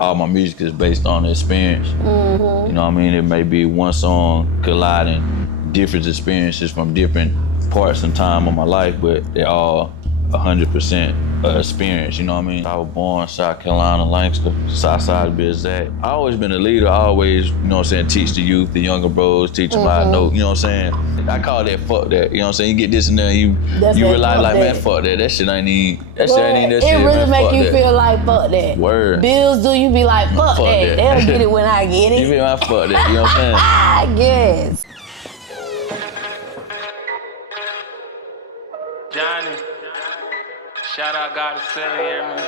all my music is based on the experience. You know what I mean? It may be one song colliding different experiences from different parts and time of my life, but they're all 100% experience, you know what I mean? I was born in South Carolina, Lancaster, South Side to be exact. I always been a leader. I always, you know what I'm saying, teach the youth, the younger bros, teach them how to know, you know what I'm saying? I call that fuck that, you know what I'm saying? You get this and that, you realize like, man, fuck that. That shit ain't even, that shit, It really make you feel like fuck that. Word. Bills do, you be like, fuck that. They'll get it when I get it. You feel like fuck that, you know what I'm saying? I guess. Johnny, shout out God to send here, man.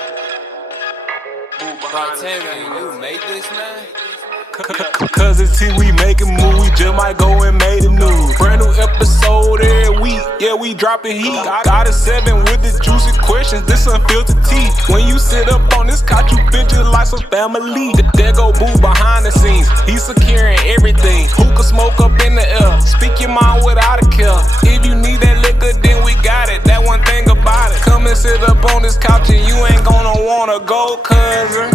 You made this, man? Cuzn T, we making move, we just might go and make the news. Brand new episode every week, yeah, we dropping heat. Got a 7 with the juicy questions, this unfiltered tea. When you sit up on this couch, you been just like some family. There go Boo behind the scenes, he's securing everything. Hookah smoke up in the air, speak your mind without a care. If you need that liquor, then we got it, that one thing about it. Come and sit up on this couch and you ain't gonna wanna go, Cuzn.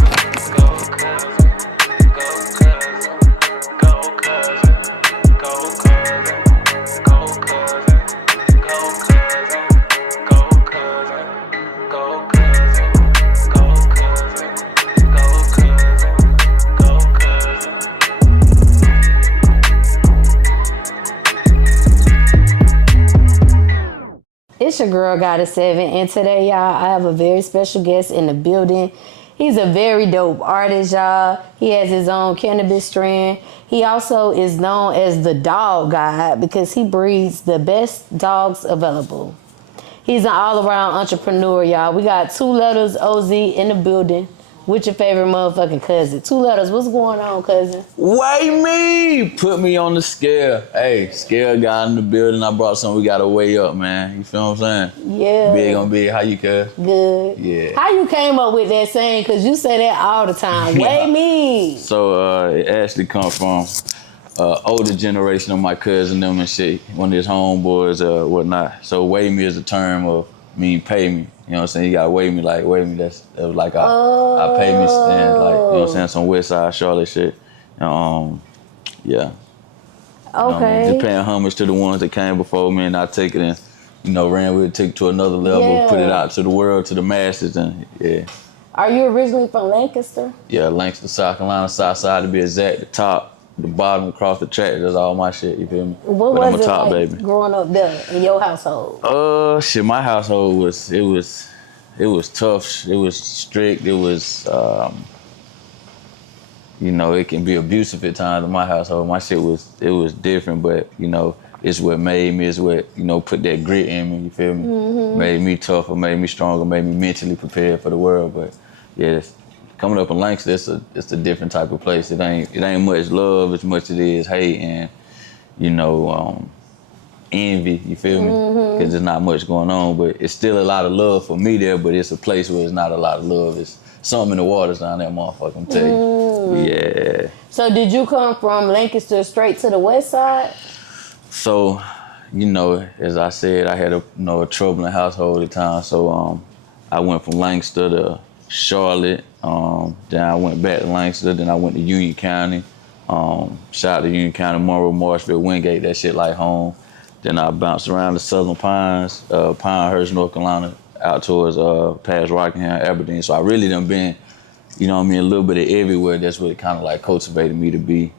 It's your girl Got a 7, and today, y'all, I have a very special guest in the building. He's a very dope artist, y'all. He has his own cannabis strand. He also is known as the dog guy because he breeds the best dogs available. He's an all-around entrepreneur, y'all. We got 2LettazOz in the building with your favorite motherfucking cousin. 2Lettaz, what's going on, cousin? Weigh me! Put me on the scale. Hey, scale guy in the building. I brought something we gotta weigh up, man. You feel what I'm saying? Yeah. Big on big. How you, cuz? Good. Yeah. How you came up with that saying? Because you say that all the time. Weigh me! So it actually comes from older generation of my cousin them and shit. One of his homeboys, whatnot. So weigh me is a term of mean pay me. You know what I'm saying? You gotta weigh me, that was like I pay me stand, like, you know what I'm saying, some West Side Charlotte shit. And, yeah. Okay. Just paying homage to the ones that came before me, and I take it and, you know, ran with it, take it to another level, put it out to the world, to the masses, and yeah. Are you originally from Lancaster? Yeah, Lancaster, South Carolina, South Side to be exact, the top. The bottom across the track, that's all my shit, you feel me? What but was I'm a it top like baby. growing up there in your household? Shit, my household was tough. It was strict. It was, you know, it can be abusive at times in my household. My shit was different, but, you know, it's what made me, it's what, you know, put that grit in me, you feel me? Mm-hmm. Made me tougher, made me stronger, made me mentally prepared for the world, but yeah, coming up in Lancaster, it's a different type of place. It ain't much love as much as it is hate and, you know, envy, you feel me? Because there's not much going on, but it's still a lot of love for me there, but it's a place where there's not a lot of love. It's something in the waters down there, motherfucker, I'm telling you. Yeah. So did you come from Lancaster straight to the west side? So, you know, as I said, I had a troubling household at the time, so I went from Lancaster to Charlotte, then I went back to Lancaster, then I went to Union County, shout out to Union County, Monroe, Marshville, Wingate, that shit like home. Then I bounced around the Southern Pines, Pinehurst, North Carolina, out towards past Rockingham, Aberdeen. So I really done been, you know what I mean, a little bit of everywhere. That's what it kind of like cultivated me to be,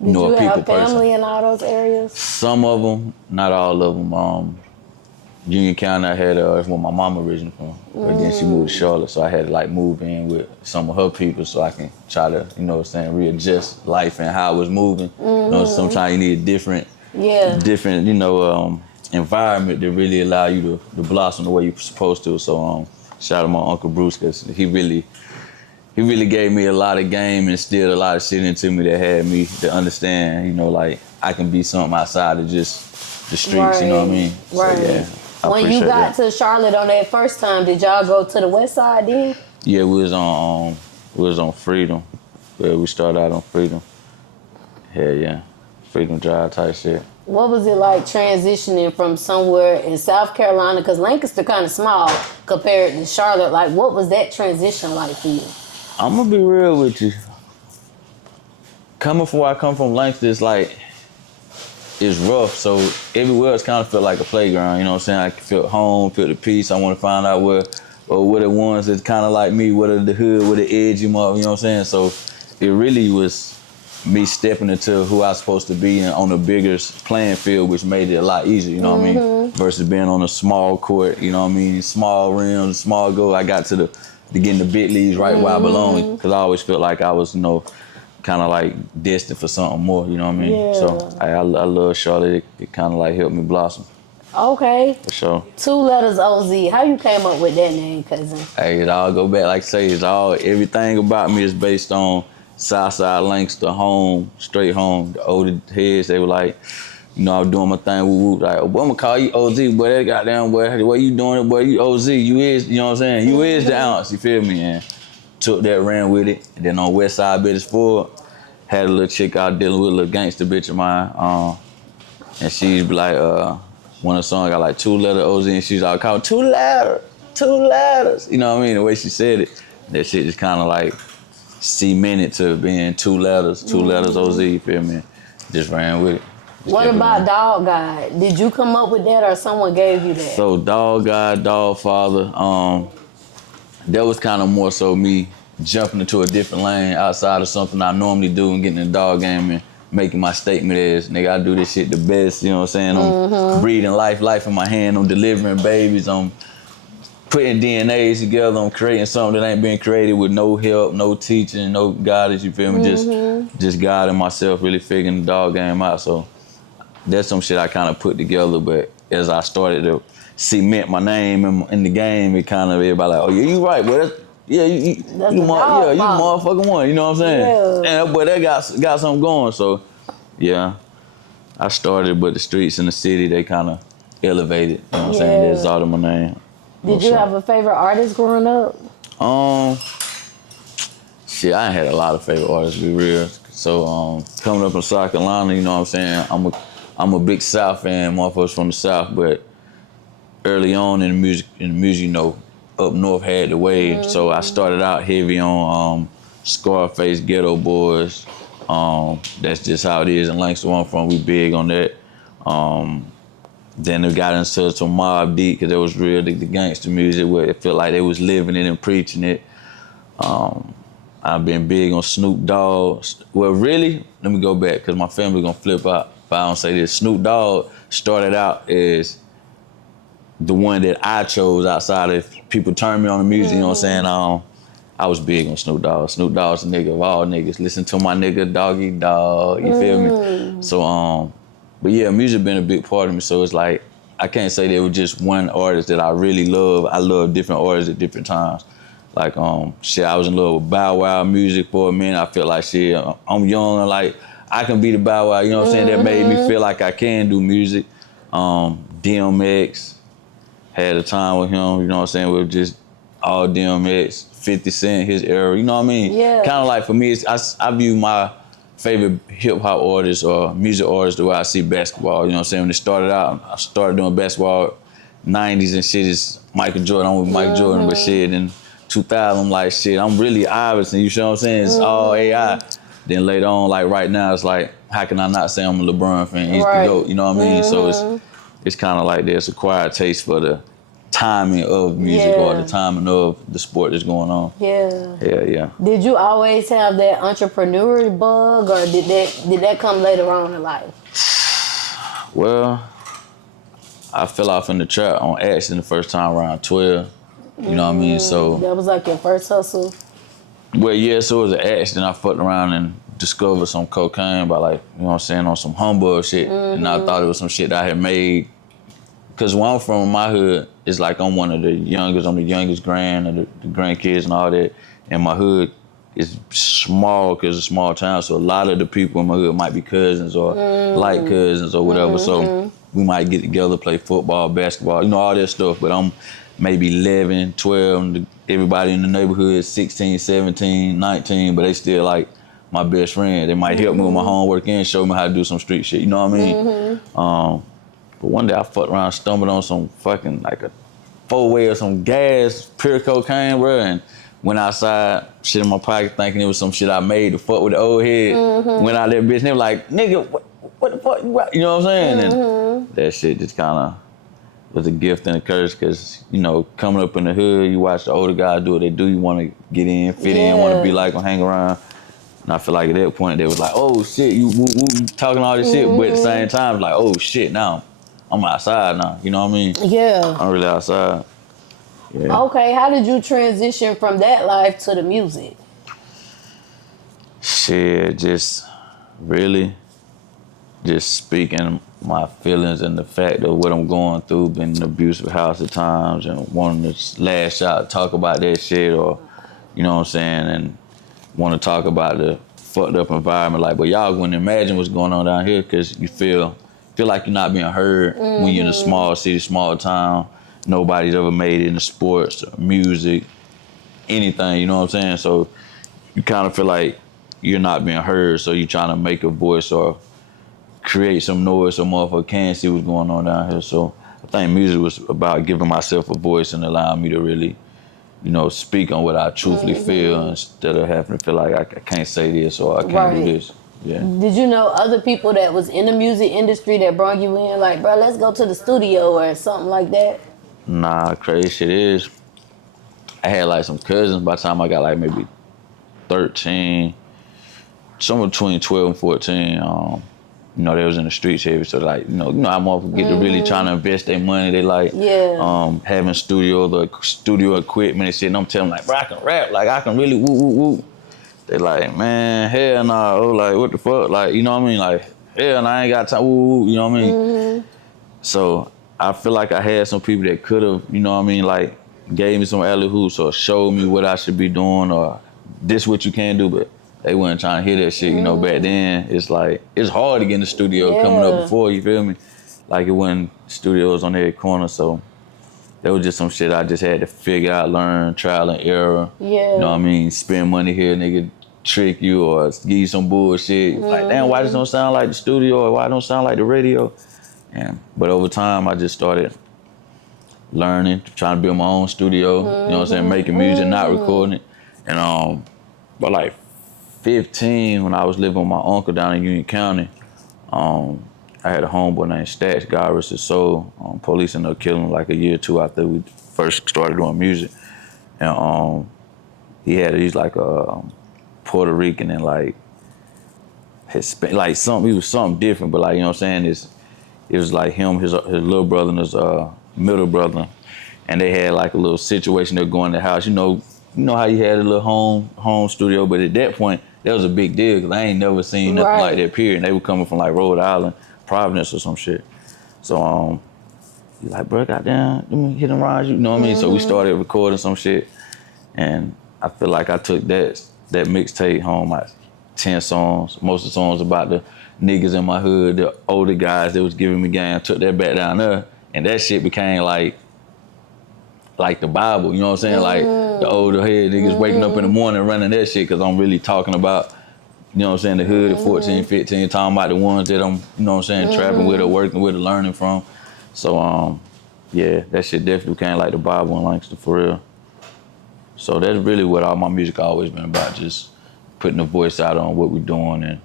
you know, a people person. Did you have family in all those areas? Some of them, not all of them. Union County, I had, that's where my mama originally from. But then she moved to Charlotte, so I had to like move in with some of her people so I can try to, you know what I'm saying, readjust life and how it was moving. You know, sometimes you need a different, you know, environment to really allow you to blossom the way you're supposed to. So shout out to my Uncle Bruce, because he really gave me a lot of game and instilled a lot of shit into me that had me to understand, you know, like I can be something outside of just the streets, you know what I mean? Right. So, yeah. When you got to Charlotte on that first time, did y'all go to the west side then? Yeah, we was on Freedom. Yeah, we started out on Freedom. Hell yeah. Freedom Drive type shit. What was it like transitioning from somewhere in South Carolina? Because Lancaster kind of small compared to Charlotte. Like, what was that transition like for you? I'm gonna be real with you. Coming from where I come from, Lancaster, it's rough. So everywhere it's kind of felt like a playground. You know what I'm saying? I feel home, feel the peace. I want to find out where the ones that's kind of like me, what are the hood, what the edge you know what I'm saying? So it really was me stepping into who I was supposed to be and on the bigger playing field, which made it a lot easier, you know what I mean? Versus being on a small court, you know what I mean? Small rims, small goal. I got to getting the big leagues right where I belong, because I always felt like I was, kind of like destined for something more, you know what I mean? Yeah. So I love Charlotte. It kind of like helped me blossom. Okay. For sure. 2LettazOz. How you came up with that name, Cuzn? Hey, it all go back, like I say, everything about me is based on Southside Lancaster, home, straight home. The older heads, they were like, I was doing my thing, woo-woo, like, boy, I'm gonna call you OZ, boy, that goddamn boy, what you doing it, boy, you OZ, you is, you know what I'm saying? You is the ounce, you feel me? And took that, ran with it. And then on West Side Bitchford, had a little chick out dealing with a little gangster bitch of mine. And she's like, one of the songs got like 2LettazOz, and she's like, called 2 letters. You know what I mean? The way she said it, that shit just kind of like cemented to being 2 letters, 2LettazOz, you feel me? Just ran with it. What about Dog God? Did you come up with that or someone gave you that? So Dog God, Dog Father, that was kind of more so me jumping into a different lane outside of something I normally do and getting in the dog game and making my statement as, nigga, I do this shit the best, you know what I'm saying? I'm breathing life in my hand, I'm delivering babies, I'm putting DNAs together, I'm creating something that ain't been created with no help, no teaching, no guidance, you feel me? Just guiding myself, really figuring the dog game out. So that's some shit I kind of put together, but as I started to cement my name in the game, it kind of, everybody like, oh yeah, you right, boy, you motherfucking one, you know what I'm saying? Yeah. And but that got something going, so yeah. I started, but the streets in the city, they kind of elevated, you know what I'm saying? They exalted my name. Did you have a favorite artist growing up? Shit, I ain't had a lot of favorite artists, to be real. So coming up in South Carolina, you know what I'm saying? I'm a big South fan, motherfuckers from the South, but early on in the music, up north had the wave. So I started out heavy on Scarface, Ghetto Boys. That's just how it is in Lancaster, where I'm from. We big on that. Then we got into some Mobb Deep, because it was real, the gangster music, where it felt like they was living it and preaching it. I've been big on Snoop Dogg. Well, really, let me go back, because my family gonna flip out if I don't say this. Snoop Dogg started out as the one that I chose outside of people turn me on the music, you know what I'm saying? I was big on Snoop Dogg. Snoop Dogg's a nigga of all niggas. Listen to my nigga Doggy Dog, you feel me? So, but yeah, music been a big part of me, so it's like, I can't say there was just one artist that I really love. I love different artists at different times. Like, shit, I was in love with Bow Wow music for a minute. I feel like, shit, I'm young and like, I can be the Bow Wow, you know what I'm saying? That made me feel like I can do music. DMX, had a time with him, you know what I'm saying? We were just all DMX, 50 Cent, his era, you know what I mean? Yeah. Kind of like, for me, I view my favorite hip hop artist or music artist the way I see basketball, you know what I'm saying? When it started out, I started doing basketball, 90s and shit, is Michael Jordan, I'm with Michael Jordan, but shit, in 2000, I'm like, shit, I'm really Iverson, you know what I'm saying? It's all AI. Then later on, like right now, it's like, how can I not say I'm a LeBron fan? He's the GOAT, you know what I mean? So it's kind of like there's acquired taste for the timing of music or the timing of the sport that's going on. Yeah. Did you always have that entrepreneur bug, or did that come later on in life? Well, I fell off in the trap on accident the first time around 12. You know what I mean? So that was like your first hustle? Well, yeah, so it was an accident. I fucked around and discovered some cocaine by, like, you know what I'm saying, on some humbug shit. And I thought it was some shit that I had made. Because where I'm from, my hood, it's like I'm one of the youngest. I'm the youngest grand of the grandkids and all that. And my hood is small because it's a small town. So a lot of the people in my hood might be cousins or like cousins or whatever. So we might get together, play football, basketball, you know, all that stuff. But I'm maybe 11, 12. Everybody in the neighborhood is 16, 17, 19, but they still like my best friend. They might help me with my homework and show me how to do some street shit. You know what I mean? But one day I fucked around, stumbled on some fucking like a 4-way or some gas, pure cocaine, bro, and went outside, shit in my pocket, thinking it was some shit I made to fuck with the old head. Went out there, bitch, and they were like, nigga, what the fuck, you know what I'm saying? And that shit just kind of was a gift and a curse because, you know, coming up in the hood, you watch the older guys do what they do, you want to get in, fit in, want to be like them, hang around. And I feel like at that point, they was like, oh shit, you talking all this shit, but at the same time, it's like, oh shit, now I'm outside now, you know what I mean? Yeah. I'm really outside. Yeah. Okay, how did you transition from that life to the music? Shit, just really just speaking my feelings and the fact of what I'm going through, been in an abusive house at times and wanting to lash out, talk about that shit or, you know what I'm saying, and want to talk about the fucked up environment. Like, but y'all wouldn't imagine what's going on down here because you feel like you're not being heard when you're in a small city, small town. Nobody's ever made it in the sports, music, anything, you know what I'm saying? So you kind of feel like you're not being heard, so you're trying to make a voice or create some noise so motherfucker can see what's going on down here. So I think music was about giving myself a voice and allowing me to really, you know, speak on what I truthfully feel instead of having to feel like I can't say this or I can't do this. Yeah. Did you know other people that was in the music industry that brought you in, like, bro, let's go to the studio or something like that? Nah, crazy shit is, I had like some cousins by the time I got like maybe 13, somewhere between 12 and 14. You know, they was in the streets heavy, so like, you know how motherfuckers get to really trying to invest their money. They like having studio equipment and shit. And I'm telling them like, bro, I can rap, like I can really woo woo woo. They like, man, hell nah, oh, like what the fuck, like, you know what I mean, like hell nah, I ain't got time, woo woo, you know what I mean. So I feel like I had some people that could have, you know what I mean, like gave me some alley hoops or showed me what I should be doing or this what you can do, but they weren't trying to hear that shit, you know. Back then, it's like, it's hard to get in the studio coming up before, you feel me? Like it wasn't studios on every corner, so that was just some shit I just had to figure out, learn, trial and error. Yeah. You know what I mean? Spend money here, nigga, trick you or give you some bullshit. Like, damn, why this don't sound like the studio or why it don't sound like the radio? But over time, I just started learning, trying to build my own studio, you know what I'm saying, making music, not recording it. And but like 15, when I was living with my uncle down in Union County, I had a homeboy named Stacks, God rest his soul. Police ended up killing him like a year or two after we first started doing music. And he's like a Puerto Rican and like Hispanic, like he was something different, but like, you know what I'm saying, it was like him, his little brother and his middle brother, and they had like a little situation that going in the house. You know how you had a little home studio, but at that point, that was a big deal because I ain't never seen nothing like that, period. And they were coming from like Rhode Island, Providence or some shit. So he's like, bro, goddamn, let me hit them rides, you know what I mean? So we started recording some shit, and I feel like I took that mixtape home, like 10 songs. Most of the songs about the niggas in my hood, the older guys that was giving me game. I took that back down there, and that shit became like the Bible, you know what I'm saying? Like the older head niggas waking up in the morning running that shit, because I'm really talking about, you know what I'm saying, the hood at 14, 15, talking about the ones that I'm, you know what I'm saying, trapping with or working with or learning from. So, yeah, that shit definitely became like the Bible in Lancaster, for real. So that's really what all my music always been about, just putting a voice out on what we're doing and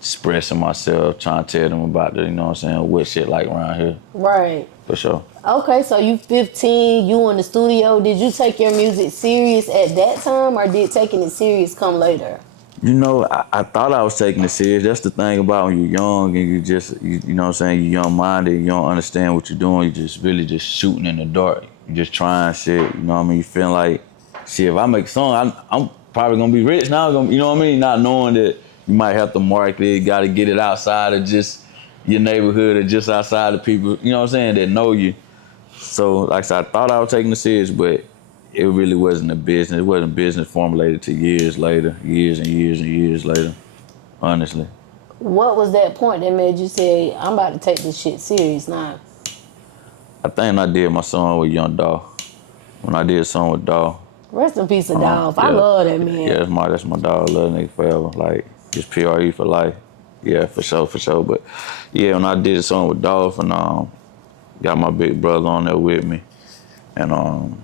expressing myself, trying to tell them about the, you know what I'm saying, what shit like around here. Right. For sure. Okay, so you 15, you in the studio. Did you take your music serious at that time, or did taking it serious come later? You know, I thought I was taking it serious. That's the thing about when you're young and you know what I'm saying, you're young-minded, you don't understand what you're doing, you're just really just shooting in the dark. You're just trying shit, you know what I mean? You feeling like, shit, if I make a song, I'm probably gonna be rich now, you know what I mean? Not knowing that you might have to market it, gotta get it outside of just your neighborhood or just outside of people, you know what I'm saying, that know you. So, like I said, I thought I was taking it serious, but it really wasn't a business. It wasn't business formulated to years later, years and years and years later, honestly. What was that point that made you say, I'm about to take this shit serious now? I think I did my song with Young Dolph. When I did a song with Dolph. Rest in peace of Dolph. I love that man. Yeah, that's my dog. Love nigga forever. Like, just PRE for life. Yeah, for sure. But yeah, when I did a song with Dolph and got my big brother on there with me, and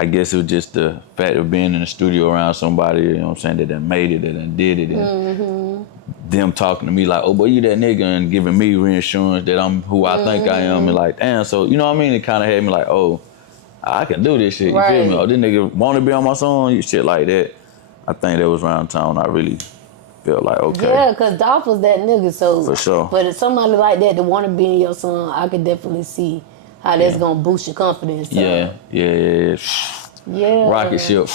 I guess it was just the fact of being in the studio around somebody, you know what I'm saying, that done made it, that done did it, and them talking to me like, oh, boy, you that nigga, and giving me reassurance that I'm who I think I am, and like, damn, so, you know what I mean? It kind of had me like, oh, I can do this shit, you feel me? Oh, this nigga want to be on my song, shit like that. I think that was around the time when I really felt like, okay. Yeah, because Dolph was that nigga, so. For sure. But if somebody like that want to be in your song, I could definitely see how that's going to boost your confidence. So. Yeah. Rocket ship,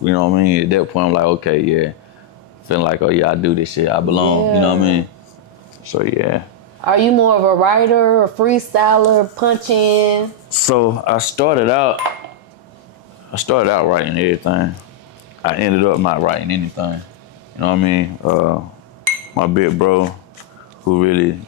you know what I mean? At that point, I'm like, okay, yeah. Feeling like, oh yeah, I do this shit, I belong, you know what I mean? So yeah. Are you more of a writer, a freestyler, punch-in? So I started out writing everything. I ended up not writing anything. You know what I mean? My big bro, who really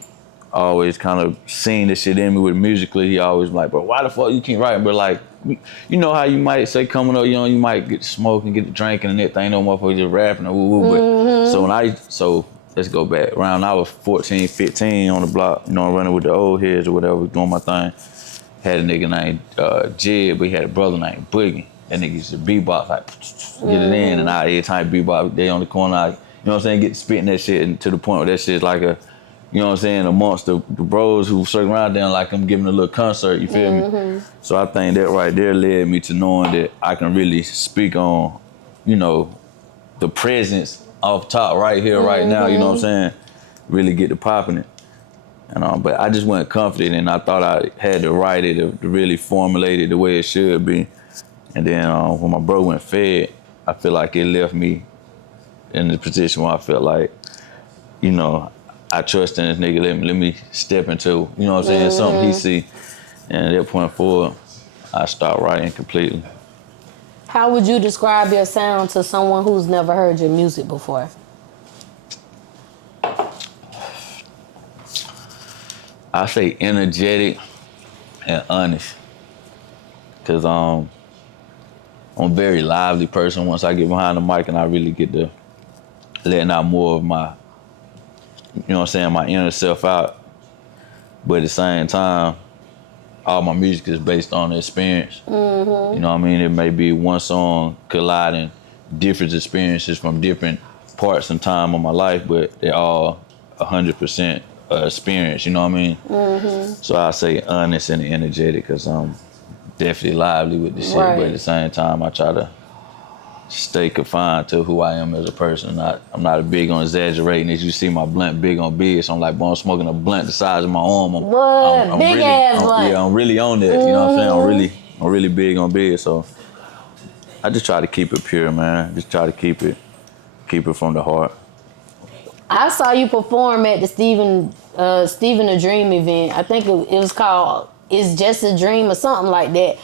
always kind of seen this shit in me with musically, he always like, bro, why the fuck you keep writing? But like, you know how you might say coming up young, you might get to smoking, get to drinking and everything, no motherfuckers just rapping or woo-woo. But so let's go back. Around I was 14, 15 on the block, you know, running with the old heads or whatever, doing my thing. Had a nigga named Jed, but he had a brother named Boogie. That nigga used to beatbox, like, get it in, and every time beatbox, they on the corner, you know what I'm saying, get spitting that shit and to the point where that shit's like a, you know what I'm saying, amongst the bros who circle around there like I'm giving a little concert, you feel me? So I think that right there led me to knowing that I can really speak on, you know, the presence off top right here, right now, you know what I'm saying? Really get to popping it. And, but I just wasn't confident, and I thought I had to write it to really formulate it the way it should be. And then when my bro went fed, I feel like it left me in the position where I felt like, you know, I trust in this nigga, let me step into, you know what I'm saying, something he see. And at that point forward, I stopped writing completely. How would you describe your sound to someone who's never heard your music before? I say energetic and honest. Cause I'm a very lively person. Once I get behind the mic and I really get to letting out more of my, you know what I'm saying, my inner self out. But at the same time, all my music is based on the experience. You know what I mean? It may be one song colliding different experiences from different parts and time of my life, but they're all 100% experience, you know what I mean? So I say honest and energetic because I'm definitely lively with the shit, but at the same time, I try to stay confined to who I am as a person. I'm not big on exaggerating. As you see my blunt big on big, so I'm like, boy, I'm smoking a blunt the size of my arm. I'm big really, ass blunt. Yeah, I'm really on that, you know what I'm saying? I'm really big on big, so I just try to keep it pure, man. Just try to keep it from the heart. I saw you perform at the Stephen the Dream event. I think it was called It's Just a Dream or something like that.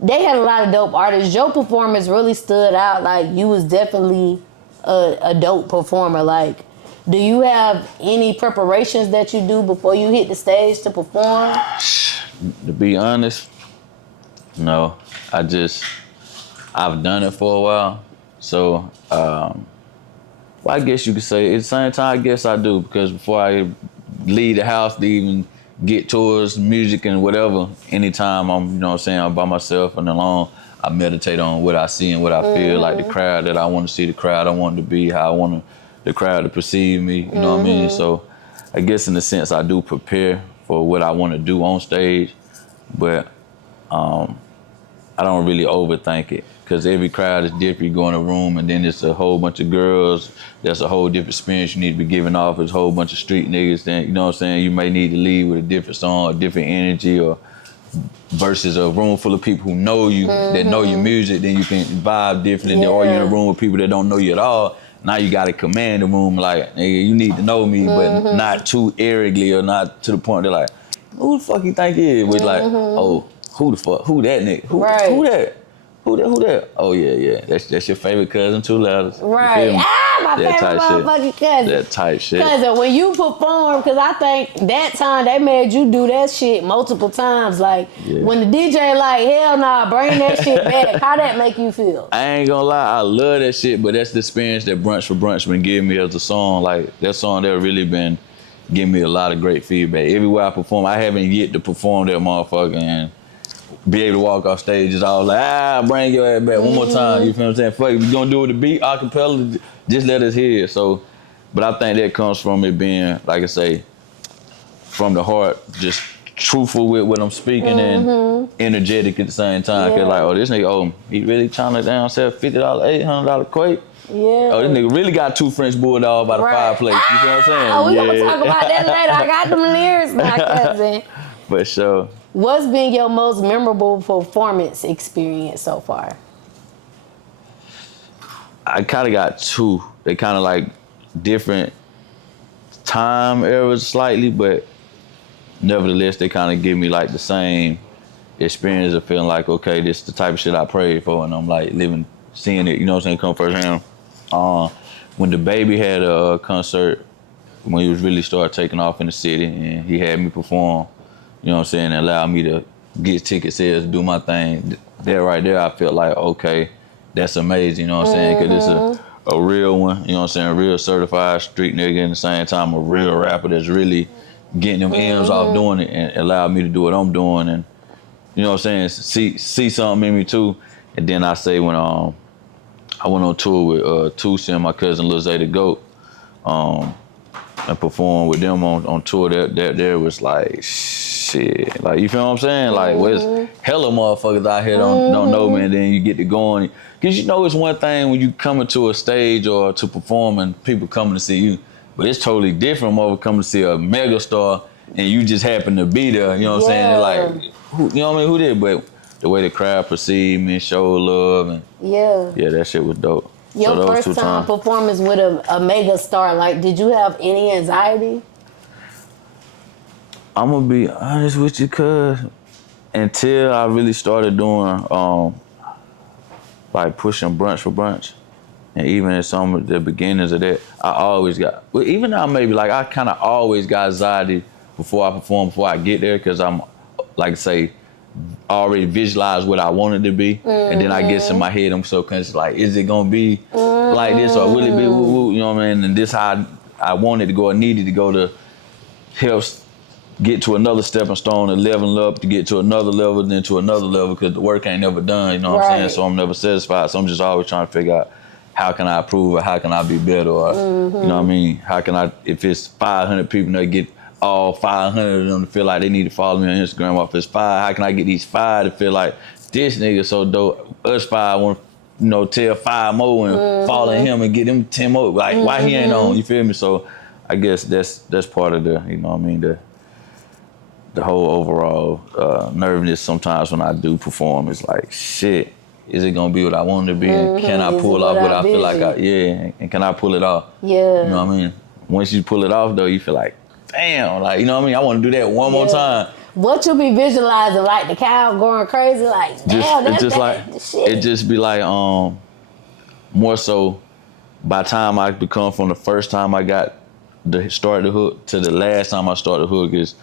They had a lot of dope artists. Your performance really stood out. Like, you was definitely a dope performer. Like, do you have any preparations that you do before you hit the stage to perform? To be honest, no. I've done it for a while. So, well, I guess you could say at the same time, I guess I do, because before I leave the house to even get towards music and whatever, anytime I'm, you know what I'm saying, I'm by myself and alone, I meditate on what I see and what I feel, like the crowd that I want to see, the crowd I want to be, how I want the crowd to perceive me, you know what I mean? So I guess in a sense I do prepare for what I want to do on stage, but I don't really overthink it, because every crowd is different. You go in a room and then it's a whole bunch of girls. That's a whole different experience you need to be giving off. It's a whole bunch of street niggas. Then, you know what I'm saying? You may need to lead with a different song, a different energy, or versus a room full of people who know you, that know your music. Then you can vibe differently. Or you're in a room with people that don't know you at all. Now you got to command the room like, nigga, you need to know me, but not too arrogantly or not to the point they're like, who the fuck you think he is? With like, oh, who the fuck? Who that nigga? Who that? Who that? Oh yeah. That's your favorite cousin, 2Lettaz. Right. My that favorite motherfucking cousin. That type shit. Cousin, when you perform, because I think that time they made you do that shit multiple times. Like, when the DJ like, hell nah, bring that shit back. How that make you feel? I ain't gonna lie, I love that shit, but that's the experience that Brunch For Brunch been giving me as a song. Like, that song that really been giving me a lot of great feedback. Everywhere I perform, I haven't yet to perform that motherfucker, and be able to walk off stage. It's all like, bring your ass back one more time. You feel what I'm saying? Fuck, if you're gonna do it with the beat, acapella, just let us hear it. So, but I think that comes from it being, like I say, from the heart, just truthful with what I'm speaking and energetic at the same time. Cause like, this nigga, he really trying to down sell $50, $800 quake. Yeah. Oh, this nigga really got 2 French bulldogs by the fireplace. You feel what I'm saying? Oh, we gonna talk about that later. I got them lyrics, my cousin. For sure. What's been your most memorable performance experience so far? I kind of got 2. They kind of like different time eras slightly, but nevertheless, they kind of give me like the same experience of feeling like, okay, this is the type of shit I prayed for, and I'm like seeing it, you know what I'm saying, come firsthand. When the baby had a concert, when he was really started taking off in the city, and he had me perform, you know what I'm saying, and allowed me to get ticket sales, do my thing. There, right there, I felt like, okay, that's amazing, you know what I'm saying, because it's a real one, you know what I'm saying, a real certified street nigga, and at the same time, a real rapper that's really getting them M's off doing it and allowed me to do what I'm doing, and, you know what I'm saying, see something in me too. And then I say when I went on tour with 2LettazOz, my cousin Lil Zay the GOAT, and performed with them on tour. That there was like shit, like you feel what I'm saying? Like, there's hella motherfuckers out here don't know me, and then you get to going. Cause you know it's one thing when you coming to a stage or to perform and people coming to see you, but it's totally different over coming to see a mega star and you just happen to be there. You know what I'm saying? Like, you know what I mean? Who did? But the way the crowd perceived me, showed love, and yeah, that shit was dope. Your first time performance with a mega star, like, did you have any anxiety? I'm gonna be honest with you, cuz until I really started doing like pushing Brunch For Brunch, and even at some of the beginnings of that, I always got, well, even now maybe, like I kind of always got anxiety before I perform, before I get there, because I'm, like say, already visualize what I want it to be, and then I get in my head, I'm so conscious, like, is it gonna be like this, or will it be woo-woo, you know what I mean? And this how I wanted to go, or needed to go to help get to another stepping stone and leveling up to get to another level, then to another level, because the work ain't never done, you know what I'm saying? So I'm never satisfied, so I'm just always trying to figure out how can I improve, or how can I be better, or you know what I mean? How can I, if it's 500 people, they get all 500 of them to feel like they need to follow me on Instagram, or if it's 5, how can I get these 5 to feel like this nigga so dope, us 5 want to, tell 5 more and follow him and get them 10 more, like why he ain't on, you feel me? So I guess that's part of the, you know what I mean, the whole overall nervousness sometimes when I do perform. It's like, shit, is it gonna be what I want it to be? And can I pull off what I feel like and can I pull it off? Yeah. You know what I mean? Once you pull it off though, you feel like, damn, like, you know what I mean? I want to do that one more time. What you be visualizing, like the cow going crazy, like, damn, that's shit. It just be like, more so by the time I become from the first time I got to start the hook to the last time I start the hook is,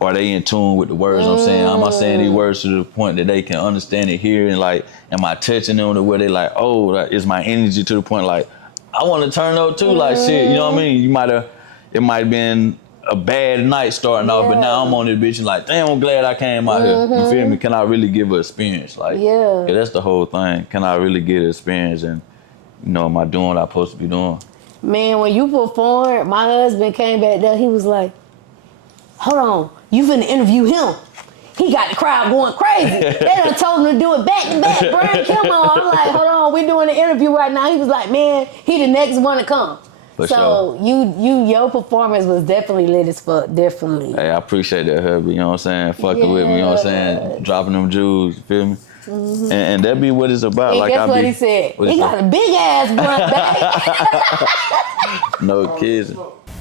are they in tune with the words I'm saying? Am I saying these words to the point that they can understand it here, and like, am I touching them to where they like, oh, like, is my energy to the point like, I want to turn up too, like shit, you know what I mean? It might have been a bad night starting off, but now I'm on this bitch and like, damn, I'm glad I came out here. You feel me? Can I really give an experience? Like, yeah, that's the whole thing. Can I really get an experience, and am I doing what I'm supposed to be doing? Man, when you performed, my husband came back there, he was like, hold on, you finna interview him. He got the crowd going crazy. They done told him to do it back to back, Brian, come on. I'm like, hold on, we doing an interview right now. He was like, man, he the next one to come. For sure. Your performance was definitely lit as fuck, definitely. Hey, I appreciate that, hubby, you know what I'm saying? Fucking with me, you know what I'm saying? Dropping them jewels, you feel me? And that be what it's about. And like, guess what he said? He got a big ass blunt, baby. No kids.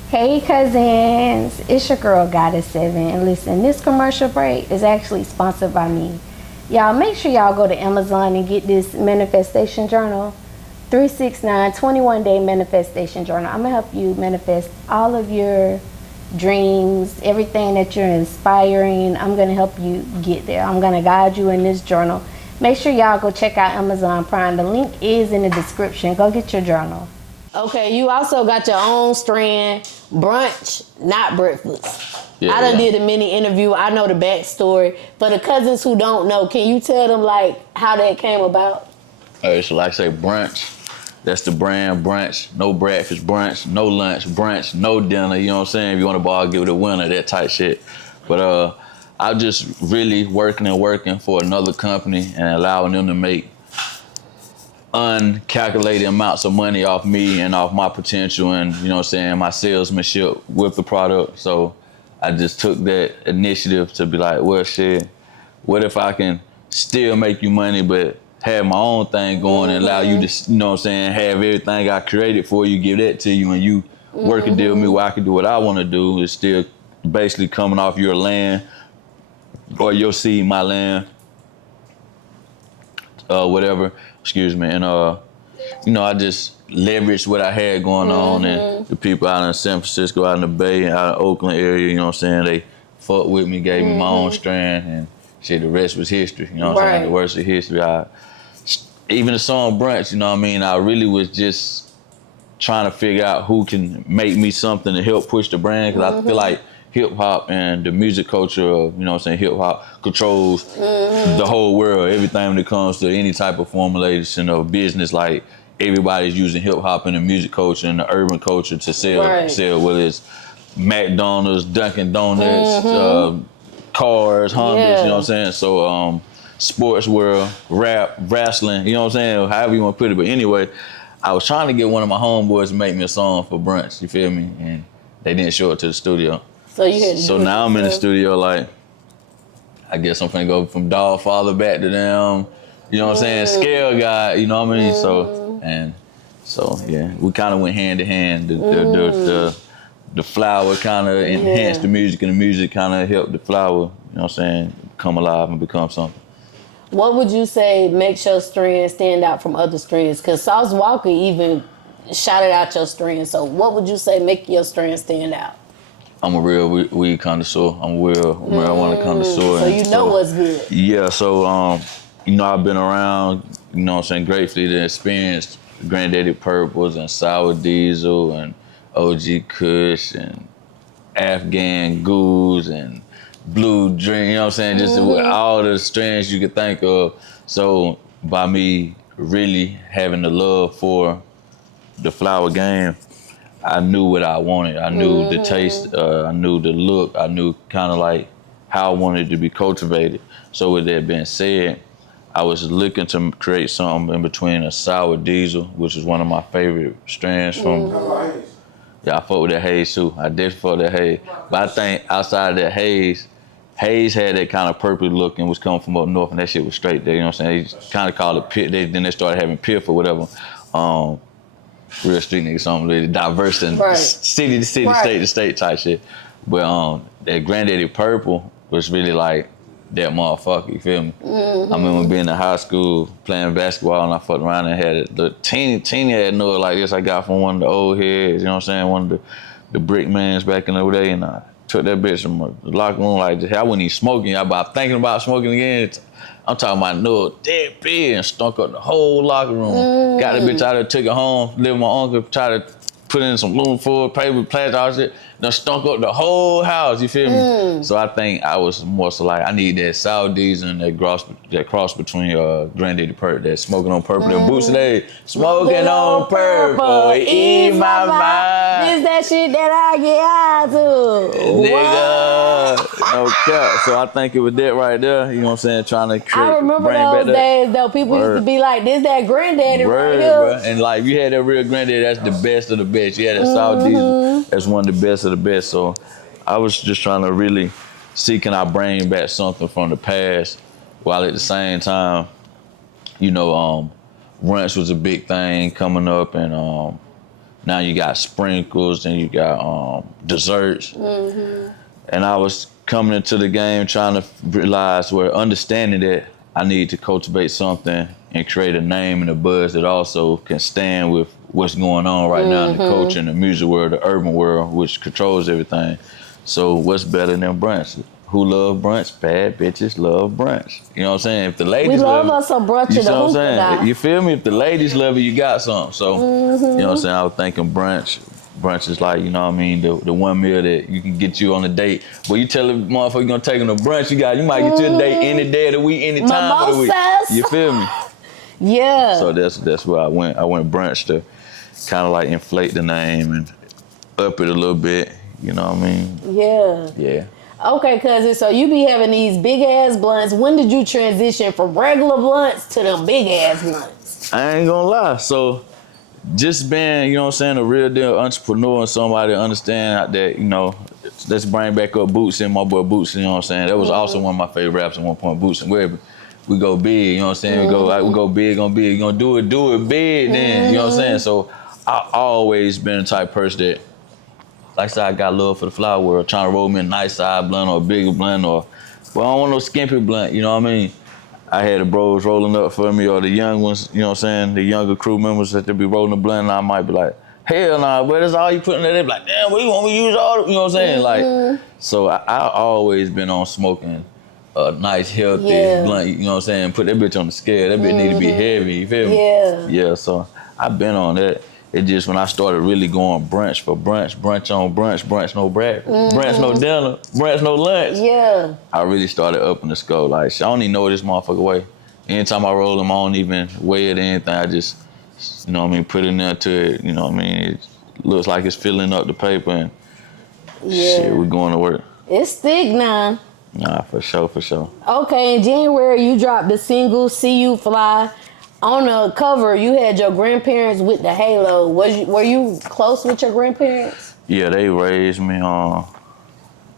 Hey Cuzns, it's your girl Goddess7, and listen, this commercial break is actually sponsored by me. Y'all make sure y'all go to Amazon and get this manifestation journal, 369 21-day manifestation journal. I'm gonna help you manifest all of your dreams, everything that you're inspiring. I'm gonna help you get there. I'm gonna guide you in this journal. Make sure y'all go check out Amazon Prime. The link is in the description. Go get your journal. Okay, you also got your own strand Brunch, not breakfast. Yeah, I done did a mini interview. I know the backstory. For the cousins who don't know, can you tell them like how that came about? So like I say, brunch. That's the brand, brunch. No breakfast, brunch. No lunch, brunch. No dinner. You know what I'm saying? If you want to ball, give it a winner, that type shit. But I just really working for another company and allowing them to make uncalculated amounts of money off me and off my potential and, you know what I'm saying, my salesmanship with the product. So I just took that initiative to be like, well, shit, what if I can still make you money but have my own thing going and allow you to, you know what I'm saying, have everything I created for you, give that to you, and you work a deal with me where I can do what I want to do. It's still basically coming off your land or your seed, my land, whatever. Excuse me. And, you know, I just leveraged what I had going on, and the people out in San Francisco, out in the Bay, out in Oakland area, you know what I'm saying, they fucked with me, gave me my own strand, and shit, the rest was history. You know what I'm saying? The worst of history. Even the song Brunch, you know what I mean? I really was just trying to figure out who can make me something to help push the brand, because I feel like hip hop and the music culture of, you know what I'm saying, hip hop controls the whole world. Everything when it comes to any type of formulation of business, like everybody's using hip hop and the music culture and the urban culture to sell, whether it's McDonald's, Dunkin' Donuts, cars, Hondas, you know what I'm saying? So sports world, rap, wrestling, you know what I'm saying? However you want to put it. But anyway, I was trying to get one of my homeboys to make me a song for Brunch, you feel me? And they didn't show it to the studio. So you had to So now I'm in the studio like, I guess I'm finna go from Dog Father back to them, you know what I'm saying, scale guy, you know what I mean? So yeah, we kind of went hand to hand. The flower kind of enhanced the music, and the music kind of helped the flower, you know what I'm saying, come alive and become something. What would you say makes your strand stand out from other strands? Because Sauce Walker even shouted out your strand. So what would you say make your strand stand out? I'm a real weed connoisseur. I'm a real marijuana connoisseur. So you know what's good. Yeah, so, you know, I've been around, you know what I'm saying, gratefully to experience Granddaddy Purples and Sour Diesel and OG Kush and Afghan Goose and Blue Dream, you know what I'm saying, just all the strands you could think of. So by me really having the love for the flower game, I knew what I wanted. I knew the taste, I knew the look, I knew kind of like how I wanted it to be cultivated. So with that being said, I was looking to create something in between a Sour Diesel, which is one of my favorite strands from. Yeah, I fuck with that haze too. I definitely fuck with that haze. But I think outside of that haze had that kind of purple look and was coming from up north, and that shit was straight there, you know what I'm saying? They kind of called it pit. Then they started having piff or whatever. Real street niggas, something really diverse and city to city, state to state type shit. But that Granddaddy Purple was really like that motherfucker, you feel me? I remember being in high school playing basketball, and I fucked around and had it. The teeny head note like this I got from one of the old heads, you know what I'm saying? One of the brick mans back in the day, and I took that bitch from the locker room like this. I wasn't even smoking, but thinking about smoking again. I'm talking about no dead big and stunk up the whole locker room. Got the bitch out there, took it home, lived with my uncle, tried to put in some aluminum foil, paper, plastic, all shit. Done stunk up the whole house, you feel me? So I think I was more so like, I need that Sour Diesel and that cross between Granddaddy Purple, that smoking on purple, that Boots Day, smoking on purple, eat my mind. This that shit that I get high to. Nigga, no cap. So I think it was that right there, you know what I'm saying, trying to create. I remember those days though, people used to be like, this that Granddaddy right here. Bro. And like, you had that real Granddaddy, that's the best of the best. You had that Sour Diesel, that's one of the best of the best. So I was just trying to really see, can I bring back something from the past, while at the same time, you know, brunch was a big thing coming up, and now you got sprinkles and you got desserts. And I was coming into the game trying to realize, understanding that I need to cultivate something and create a name and a buzz that also can stand with what's going on right now in the culture and the music world, the urban world, which controls everything. So what's better than brunch? Who love brunch? Bad bitches love brunch. You know what I'm saying? If the ladies love us some brunch in the hookah now. You feel me? If the ladies love it, you got something. So, you know what I'm saying? I was thinking brunch Brunch is like, you know what I mean, the one meal that you can get you on a date. But you tell a motherfucker you gonna take them to brunch, you might get you a date any day of the week, any time of the week. You feel me? Yeah. So that's where I went. I went brunch to kind of like inflate the name and up it a little bit. You know what I mean? Yeah. Yeah. Okay, cousin. So you be having these big ass blunts. When did you transition from regular blunts to them big ass blunts? I ain't gonna lie. So just being, you know what I'm saying, a real deal entrepreneur and somebody understand that, you know, let's bring back up Boots and my boy Boots, you know what I'm saying? That was also one of my favorite raps at one point, Boots and Webby. We go big, you know what I'm saying? We go big on big. You gonna do it big then, you know what I'm saying? So I always been the type of person that, like I said, I got love for the flower world, trying to roll me a nice side blunt or a bigger blunt but I don't want no skimpy blunt, you know what I mean? I had the bros rolling up for me or the young ones, you know what I'm saying? The younger crew members that they be rolling the blunt and I might be like, hell nah, but that's all you putting in there. They be like, damn, what you want me to use all, you know what I'm saying? Like, so I always been on smoking a nice, healthy blunt, you know what I'm saying? Put that bitch on the scale. That bitch need to be heavy, you feel me? Yeah, so I've been on that. It just when I started really going brunch for brunch, brunch on brunch, brunch no breakfast, brunch no dinner, brunch no lunch. Yeah. I really started upping the scope. Like, I don't even know this motherfucker weigh. Anytime I roll them, I don't even weigh it or anything. I just, you know what I mean, put it in there to it, you know what I mean? It looks like it's filling up the paper and shit, we going to work. It's thick now. Nah, for sure, for sure. Okay, in January, you dropped the single, See You Fly. On the cover, you had your grandparents with the halo. Were you close with your grandparents? Yeah, they raised me. Like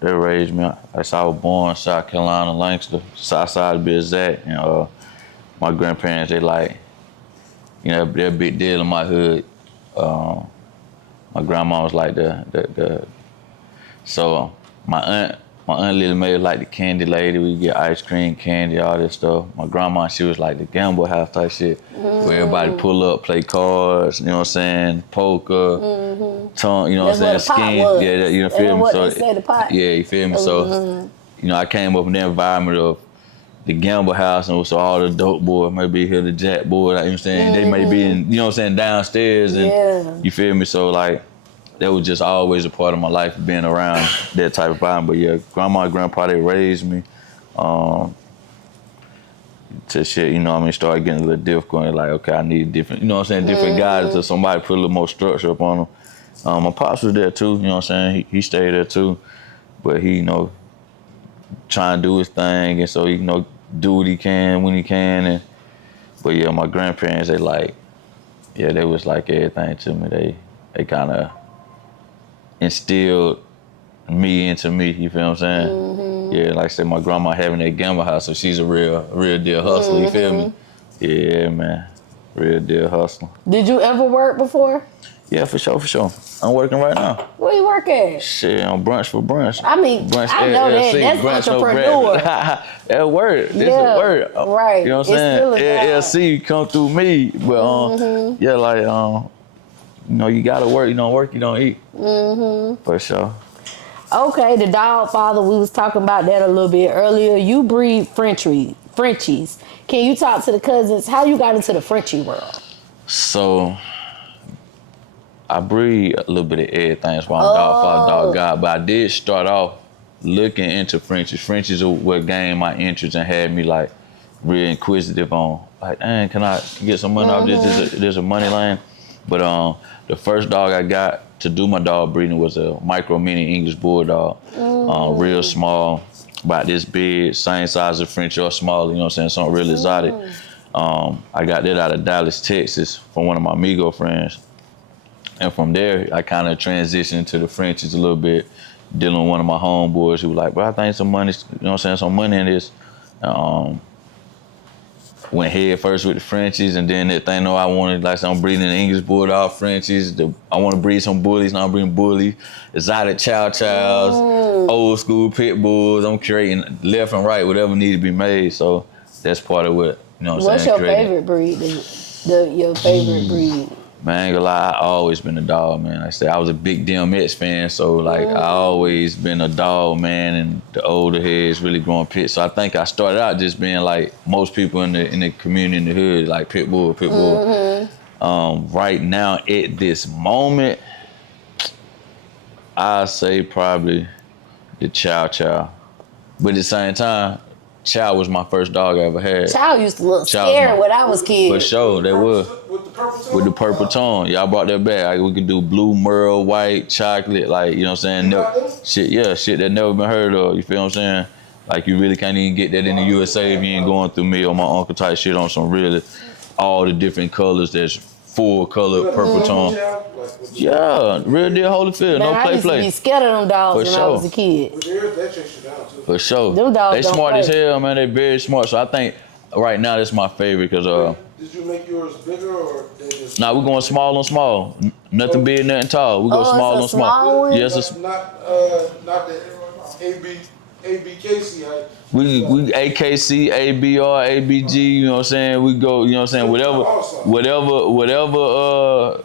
I said, I was born in South Carolina, Lancaster, south side to be exact. And my grandparents, they like, you know, they're a big deal in my hood. My grandma was like so my aunt Lily Mae was like the candy lady. We get ice cream, candy, all this stuff. My grandma, she was like the gamble house type shit, where everybody pull up, play cards, you know what I'm saying, poker, tongue, you know what I'm saying, skin. Yeah, you know, feel me? So, they say, the pot. Yeah, you feel me? So, you know, I came up in the environment of the gamble house, and so all the dope boys maybe here, the jack boy, like, you know what I'm saying, they may be in, you know what I'm saying, downstairs, and you feel me? So, like, that was just always a part of my life, being around that type of environment. But yeah, grandma and grandpa, they raised me to shit, you know what I mean, started getting a little difficult. Like, okay, I need different, you know what I'm saying, different guidance, so somebody put a little more structure up on them. My pops was there too, you know what I'm saying, he stayed there too. But he, you know, trying to do his thing, and so he, you know, do what he can when he can. But yeah, my grandparents, they like, yeah, they was like everything to me. They kind of instilled me into me, you feel what I'm saying? Yeah, like I said, my grandma having that gamble house, so she's a real deal hustler, you feel me? Yeah, man, real deal hustler. Did you ever work before? Yeah, for sure. I'm working right now. Where you work at? Shit, on Brunch For Brunch. I mean, Brunch I know LLC, that. That's Brunch entrepreneur. That word. This is a word. Right. You know what I'm saying? LLC come through me, but yeah, like you know, you gotta work. You don't work, you don't eat. For sure. Okay, the dog father, we was talking about that a little bit earlier. You breed Frenchies. Can you talk to the Cuzns how you got into the Frenchie world? So, I breed a little bit of everything. That's why I'm dog father, dog god. But I did start off looking into Frenchies. Frenchies are what gained my interest and had me like real inquisitive on, like, dang, can I get some money off this? There's a money lane. But the first dog I got to do my dog breeding was a micro mini English bulldog, real small, about this big, same size as French or smaller, you know what I'm saying, something real exotic. I got that out of Dallas, Texas from one of my Migo friends. And from there, I kind of transitioned to the Frenchies a little bit, dealing with one of my homeboys who was like, bro, I think some money, you know what I'm saying, some money in this. Went head first with the Frenchies, and then that thing, I wanted, like, I'm breeding the English Bulldog Frenchies. I want to breed some bullies, now I'm breeding bullies, exotic chow chows, old school pit bulls. I'm creating left and right, whatever needs to be made. So that's part of what, you know what I'm saying? What's your favorite breed? Your favorite breed? Man, I ain't gonna lie, I always been a dog, man. Like I said, I was a big DMX fan, so like I always been a dog, man, and the older heads really growing pits. So I think I started out just being like most people in the community, in the hood, like pit bull. Right now, at this moment, I say probably the Chow Chow. But at the same time, Chow was my first dog I ever had. Chow used to look Chow was scared my- when I was kid. For sure, they was. With the purple tone? With the purple tone. Y'all brought that back. Like, we could do blue, merle, white, chocolate, like, you know what I'm saying? Shit that never been heard of, you feel what I'm saying? Like, you really can't even get that in the USA if you ain't going through me or my uncle type shit on some really, all the different colors that's full color, purple tone. Yeah, real deal Holyfield, no Man, I used to be play. scared of them dogs For when I sure. was a kid. That chase you down too. For sure. Them dogs They don't smart as play. hell, man. They very smart. So I think right now that's my favorite because Did you make yours bigger or they just? nah, we're going small on small. Nothing big, nothing tall. We go Oh, small it's a on small. small one? Yes, it's Not the ABKC height. we AKC, ABR, ABG, you know what I'm saying? We go, you know what I'm saying, whatever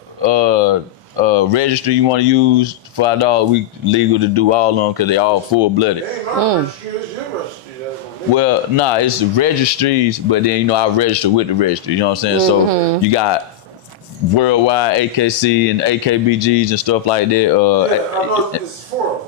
registry you want to use for our dog, we legal to do all of them because they all full-blooded. Ain't my registry, it's your registry. That's what I'm Well, nah, it's registries, but then, you know, I register with the registry, you know what I'm saying? So you got worldwide AKC and AKBGs and stuff like that. I know it's 4 of them.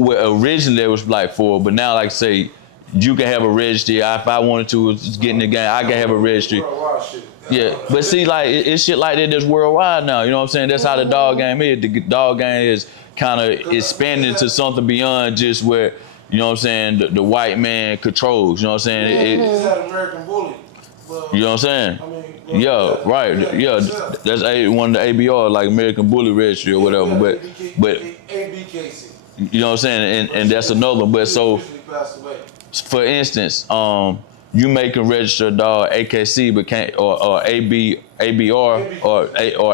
Well, originally it was like 4, but now, like I say, you can have a registry. If I wanted to get in the game, I can have a registry. Worldwide shit. Yeah, but see, like, it's shit like that that's worldwide now. You know what I'm saying? That's how the dog game is. The dog game is kind of expanding to something beyond just where, you know what I'm saying, the white man controls. You know what I'm saying? It's that American Bully. Well, You know what I'm saying? I mean, Yeah, right. Yeah, that's one of the ABR, like American Bully Registry or whatever. But ABKC. you know what I'm saying? And that's another one. But so, Recently passed away. for instance, you may can register a dog AKC, but can't or ABR or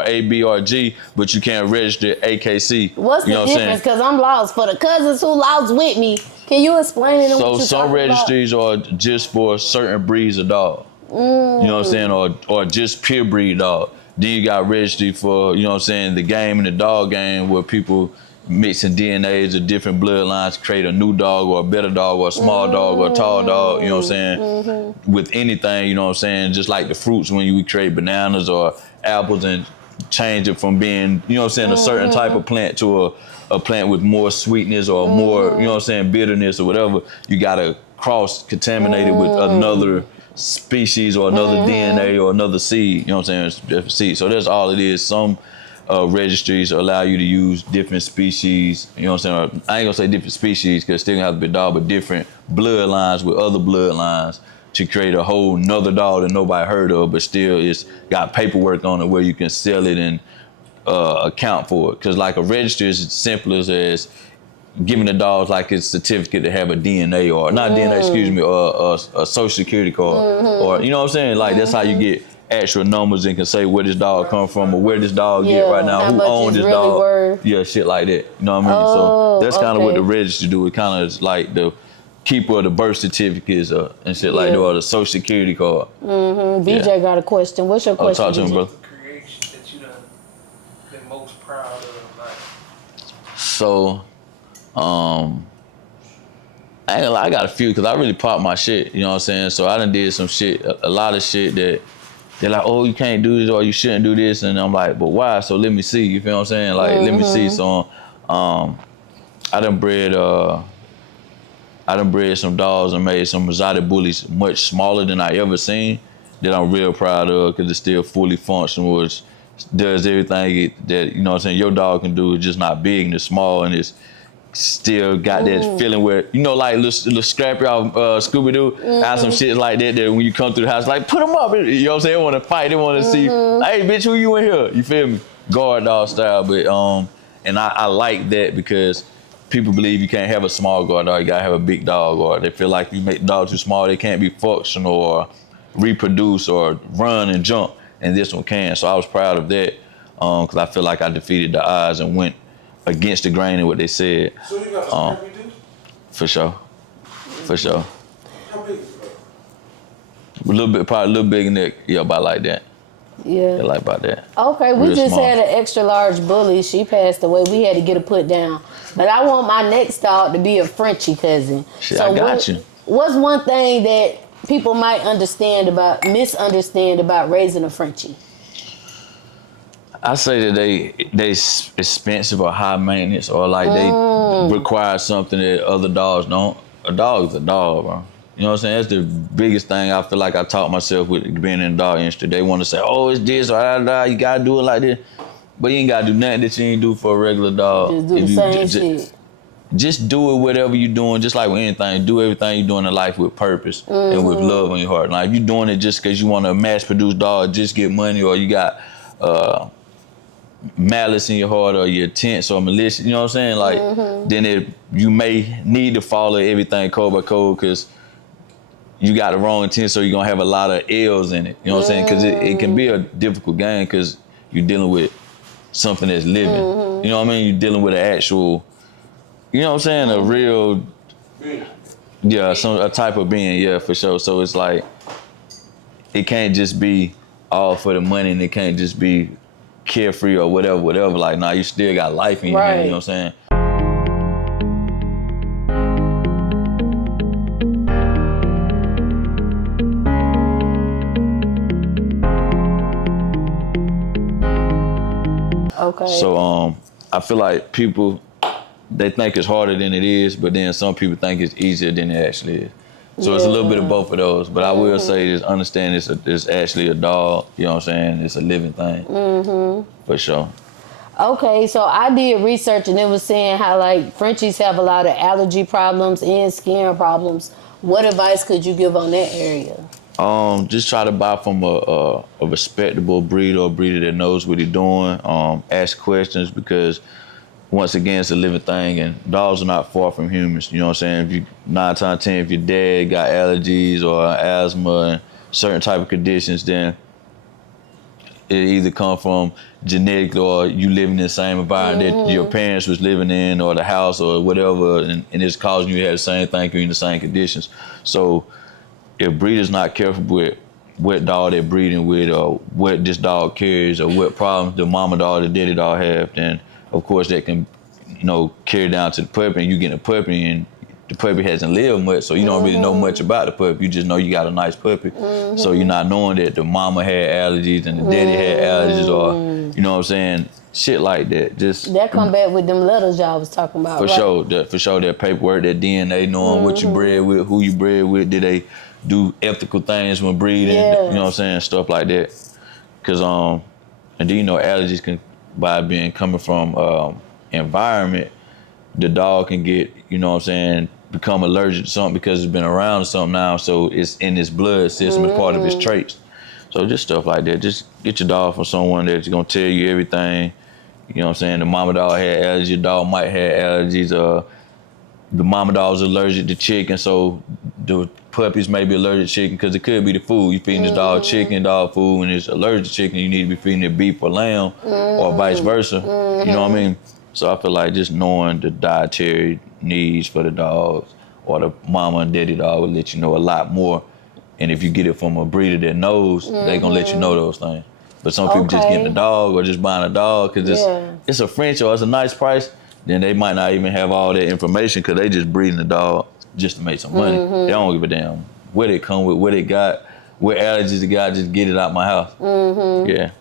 ABRG, but you can't register AKC. What's the you know what I'm difference? saying? Because I'm lost. For the cousins who lost with me, can you explain it? So some registries are just for certain breeds of dog. You know what I'm saying? Or just pure breed dog. Then you got registry for, you know what I'm saying, the game and the dog game where people mixing DNAs of different bloodlines to create a new dog or a better dog or a small dog or a tall dog, you know what I'm saying? With anything, you know what I'm saying? Just like the fruits when you create bananas or apples and change it from being, you know what I'm saying, a certain type of plant to a plant with more sweetness or more, you know what I'm saying, bitterness or whatever. You gotta cross-contaminate it with another species or another DNA or another seed, you know what I'm saying, different seed. So that's all it is. Some registries allow you to use different species, you know what I'm saying? I ain't gonna say different species because it's still gonna have to be a dog, but different bloodlines with other bloodlines to create a whole nother dog that nobody heard of, but still it's got paperwork on it where you can sell it and account for it. Because like a registry is as simple as giving the dogs like a certificate to have a DNA or not DNA, excuse me, or a social security card, or you know what I'm saying? Like that's how you get actual numbers and can say where this dog come from or where this dog get right now, how who much owns it's this really dog. worth. Yeah, shit like that. You know what I mean? So that's kind of what the registry do. It kind of is like the keeper of the birth certificates and shit like that, or the social security card. BJ got a question. What's your question? Talk to him, BJ? bro. The creation that you done been most proud of, like. So, I ain't gonna lie, I got a few because I really popped my shit, you know what I'm saying? So I done did some shit, a lot of shit that they're like, oh, you can't do this or you shouldn't do this. And I'm like, but why? So let me see, you feel what I'm saying? Like, let me see. So, I done bred some dogs and made some exotic bullies much smaller than I ever seen that I'm real proud of because it's still fully functional, which does everything that, you know what I'm saying, your dog can do. It's just not big and it's small and it's still got that feeling where, you know, like little scrappy off Scooby-Doo, have some shit like that when you come through the house, like, put them up. You know what I'm saying? They want to fight. They want to see, hey, bitch, who you in here? You feel me? Guard dog style. But, and I like that because people believe you can't have a small guard dog. You got to have a big dog, or they feel like you make the dog too small. They can't be functional or reproduce or run and jump. And this one can. So I was proud of that because I feel like I defeated the odds and went against the grain of what they said. So you got a scrappy dude? For sure. For sure. How big is it? A little bit, probably a little bigger than that. Yeah, about like that. Yeah. Yeah, like about that. Okay, we Real just small. had an extra large bully. She passed away. We had to get her put down. But I want my next dog to be a Frenchie cousin. Shit, I got you. What's one thing that people might misunderstand about raising a Frenchie? I say that they expensive or high maintenance or like they require something that other dogs don't. A dog is a dog, bro. You know what I'm saying? That's the biggest thing I feel like I taught myself with being in the dog industry. They want to say, oh, it's this or that, you gotta do it like this. But you ain't gotta do nothing that you ain't do for a regular dog. Just do the same shit. Just do it whatever you're doing, just like with anything. Do everything you're doing in life with purpose and with love in your heart. Like if you're doing it just because you want to mass produce dog, just get money, or you got malice in your heart, or you're tense or malicious, you know what I'm saying? Like then you may need to follow everything code by code because you got the wrong intent, so you're gonna have a lot of L's in it. You know what I'm saying? Because it can be a difficult game because you're dealing with something that's living. You know what I mean? You're dealing with an actual, you know what I'm saying? A real, a type of being, yeah, for sure. So it's like, it can't just be all for the money, and it can't just be carefree or whatever. Like, nah, you still got life in your hand, you know what I'm saying? Okay. So I feel like people, they think it's harder than it is, but then some people think it's easier than it actually is. So it's a little bit of both of those. But I will say is understand it's actually a dog, you know what I'm saying? It's a living thing. For sure. Okay, so I did research and it was saying how like Frenchies have a lot of allergy problems and skin problems. What advice could you give on that area? Just try to buy from a respectable breed or a breeder that knows what he's doing. Ask questions because once again, it's a living thing, and dogs are not far from humans. You know what I'm saying? If you 9 times 10, if your dad got allergies or asthma and certain type of conditions, then it either come from genetic or you living in the same environment that your parents was living in or the house or whatever, and it's causing you to have the same thing, you're in the same conditions. So if breeders not careful with what dog they're breeding with or what this dog carries or what problems the mama dog, the daddy dog have, then of course that can, carry down to the puppy, and you get a puppy and the puppy hasn't lived much, so you don't really know much about the puppy. You just know you got a nice puppy. So you're not knowing that the mama had allergies and the daddy had allergies or, you know what I'm saying, shit like that. Just that come back with them letters y'all was talking about, for right? sure. For sure, that paperwork, that DNA, knowing what you bred with, who you bred with, did they do ethical things when breeding, you know what I'm saying, stuff like that. Because, and then allergies can, by being coming from environment, the dog can get, you know what I'm saying, become allergic to something because it's been around something now, so it's in his blood system, it's part of his traits. So just stuff like that. Just get your dog from someone that's gonna tell you everything. You know what I'm saying? The mama dog had allergies, your dog might have allergies. The mama dog's allergic to chicken, so the puppies may be allergic to chicken because it could be the food. You feeding this dog chicken, dog food, and it's allergic to chicken, you need to be feeding it beef or lamb or vice versa. You know what I mean? So I feel like just knowing the dietary needs for the dogs or the mama and daddy dog will let you know a lot more. And if you get it from a breeder that knows, they gonna let you know those things. But some people just getting a dog or just buying a dog because it's a French or it's a nice price, then they might not even have all that information because they just breeding the dog just to make some money. They don't give a damn where they come with, what it got, what allergies it got, just get it out my house. Yeah.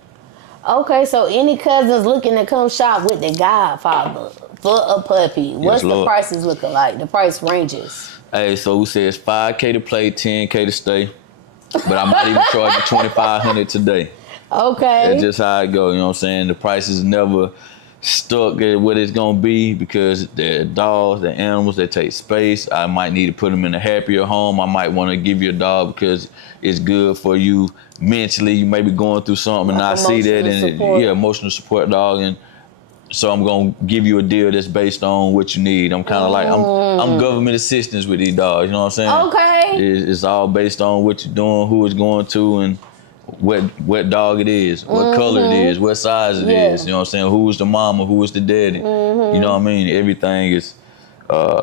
Okay, so any cousins looking to come shop with the Godfather for a puppy, what's the prices looking like, the price ranges? Hey, so we say it's $5K to play, $10K to stay, but I might even charge you $2,500 today. Okay. That's just how it go, you know what I'm saying? The price is never stuck at what it's gonna be because they're dogs, they're animals, they take space. I might need to put them in a happier home. I might want to give you a dog because it's good for you mentally. You may be going through something and I see that, and emotional support dog. And so I'm gonna give you a deal that's based on what you need. I'm kind of like I'm government assistance with these dogs. You know what I'm saying? Okay. It's all based on what you're doing, who it's going to, and what dog it is, what color it is, what size it is. You know what I'm saying? Who is the mama? Who is the daddy? You know what I mean? Everything is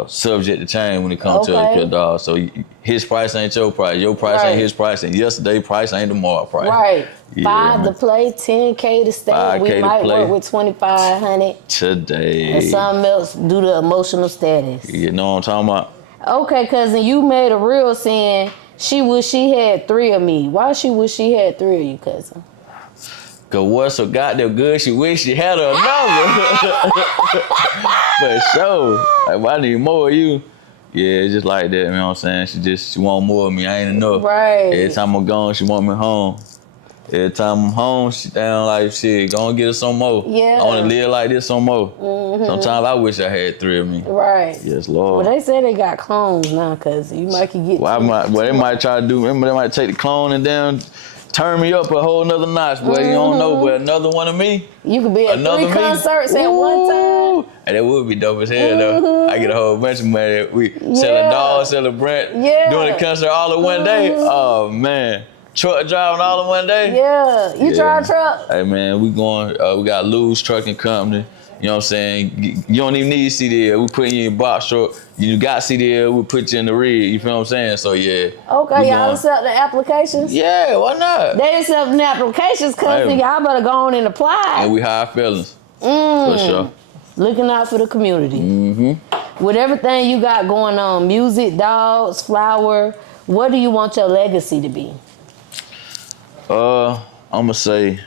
subject to change when it comes to a dog. So his price ain't your price. Your price ain't his price. And yesterday's price ain't tomorrow's price. Right. Yeah, 5 to play, 10K to stay. We might work with $2,500 today. and something else due to emotional status. You know what I'm talking about? Okay, cousin, you made a reel saying she wish she had 3 of me. Why she wish she had 3 of you, cousin? Cause what's so goddamn good, she wish she had her number. For sure. Like, if I need more of you. Yeah, it's just like that, you know what I'm saying? She want more of me, I ain't enough. Right. Every time I'm gone, she want me home. Every time I'm home, she down like, shit, go and get her some more. Yeah. I wanna live like this some more. Sometimes I wish I had 3 of me. Right. Yes, Lord. Well, they say they got clones now, cause you might can get. Well, they might try to do, remember they might take the clone and then turn me up a whole nother notch, boy. You don't know, but another one of me. You could be at Another 3 me. concerts at one time. And that would be dope as hell, though. I get a whole bunch of money. We sell a dog, sell a Brent, doing a concert all in one day. Oh, man. Truck driving all in one day. Yeah. You drive truck? Hey, man, we going, we got Lou's Trucking Company. You know what I'm saying? You don't even need CDL. We put you in box truck. You got CDL, we put you in the rig. You feel what I'm saying? So, yeah. Okay, y'all accept the applications? Yeah, why not? They accept the applications, cuz y'all better go on and apply. And we hire felons. For sure. Looking out for the community. With everything you got going on, music, dogs, flower, what do you want your legacy to be? I'm gonna say,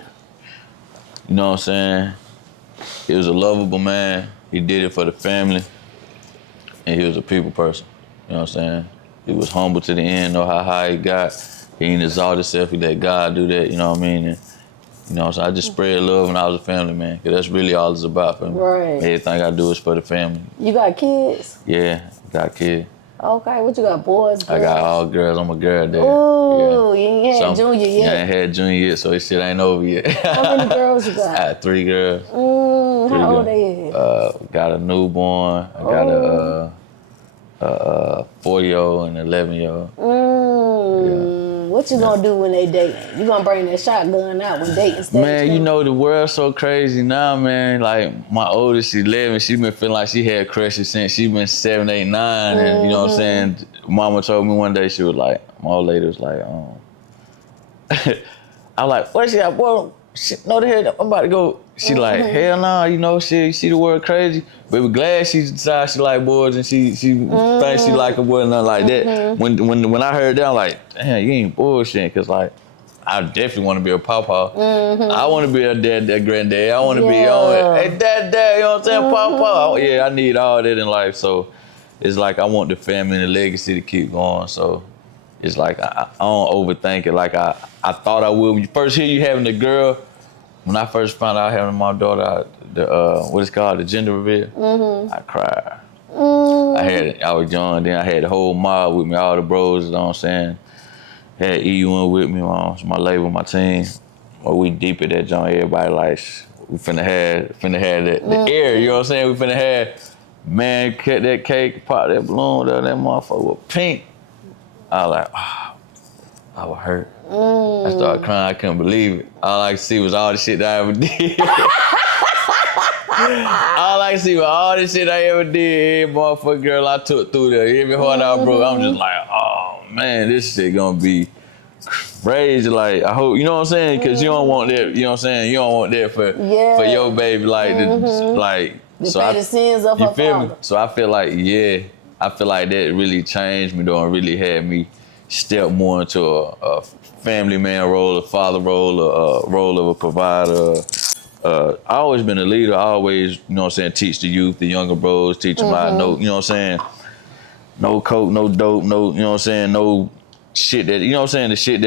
you know what I'm saying? He was a lovable man. He did it for the family. And he was a people person. You know what I'm saying? He was humble to the end, know how high he got. He didn't exalt himself, he let God do that, you know what I mean? And, you know, so I just spread love when I was a family man, because that's really all it's about for me. Right. Everything I do is for the family. You got kids? Yeah, got kids. Okay, what you got, boys, girls? I got all girls, I'm a girl dad. Ooh, you ain't had junior yet. Yeah, I ain't had junior yet, so this shit ain't over yet. How many girls you got? I got 3 girls. How old they is? Got a newborn, I got a 4-year-old and an 11-year-old. What you gonna do when they dating? You gonna bring that shotgun out when dating stage? Man, you know the world's so crazy now, man. Like my oldest, 11, she been feeling like she had crushes since she been 7, 8, 9, and you know what I'm saying. Mama told me one day, she was like, my old lady was like, I was like, what she got, boy? No, the hell, I'm about to go. She like, hell no, you know, she the world crazy. But we're glad she decided she like boys and she thinks she like a boy and nothing like that. When I heard that, I'm like, damn, you ain't bullshitting, cause like, I definitely want to be a pawpaw. I want to be a dad, granddad. I want to be on, hey, dad, you know what I'm saying, pawpaw. Yeah, I need all that in life. So it's like I want the family and the legacy to keep going. So it's like I don't overthink it. Like I thought I would. When you first hear you having a girl, when I first found out having my daughter, what it's called, the gender reveal, I cried. I was young, then I had the whole mob with me, all the bros, you know what I'm saying? Had E1 with me, my label, my team. Well, we deep at that joint, everybody like, we finna have the air, you know what I'm saying? We finna have, man, cut that cake, pop that balloon, that motherfucker was pink. I was like, I was hurt. I started crying, I couldn't believe it. All I could see was all the shit that I ever did. All I could see was all the shit I ever did. Every motherfucking girl I took through there, every heart I broke. I'm just like, oh man, this shit gonna be crazy. Like, I hope, you know what I'm saying? Cause you don't want that, you know what I'm saying? You don't want that for your baby, like, so pay the sins of her father. Me? So I feel like, that really changed me though, and really had me step more into a family man role, a father role, a role of a provider. I always been a leader. I always, you know what I'm saying, teach the youth, the younger bros, teach them how to know, you know what I'm saying, no coke, no dope, no, you know what I'm saying, no shit that, you know what I'm saying, the shit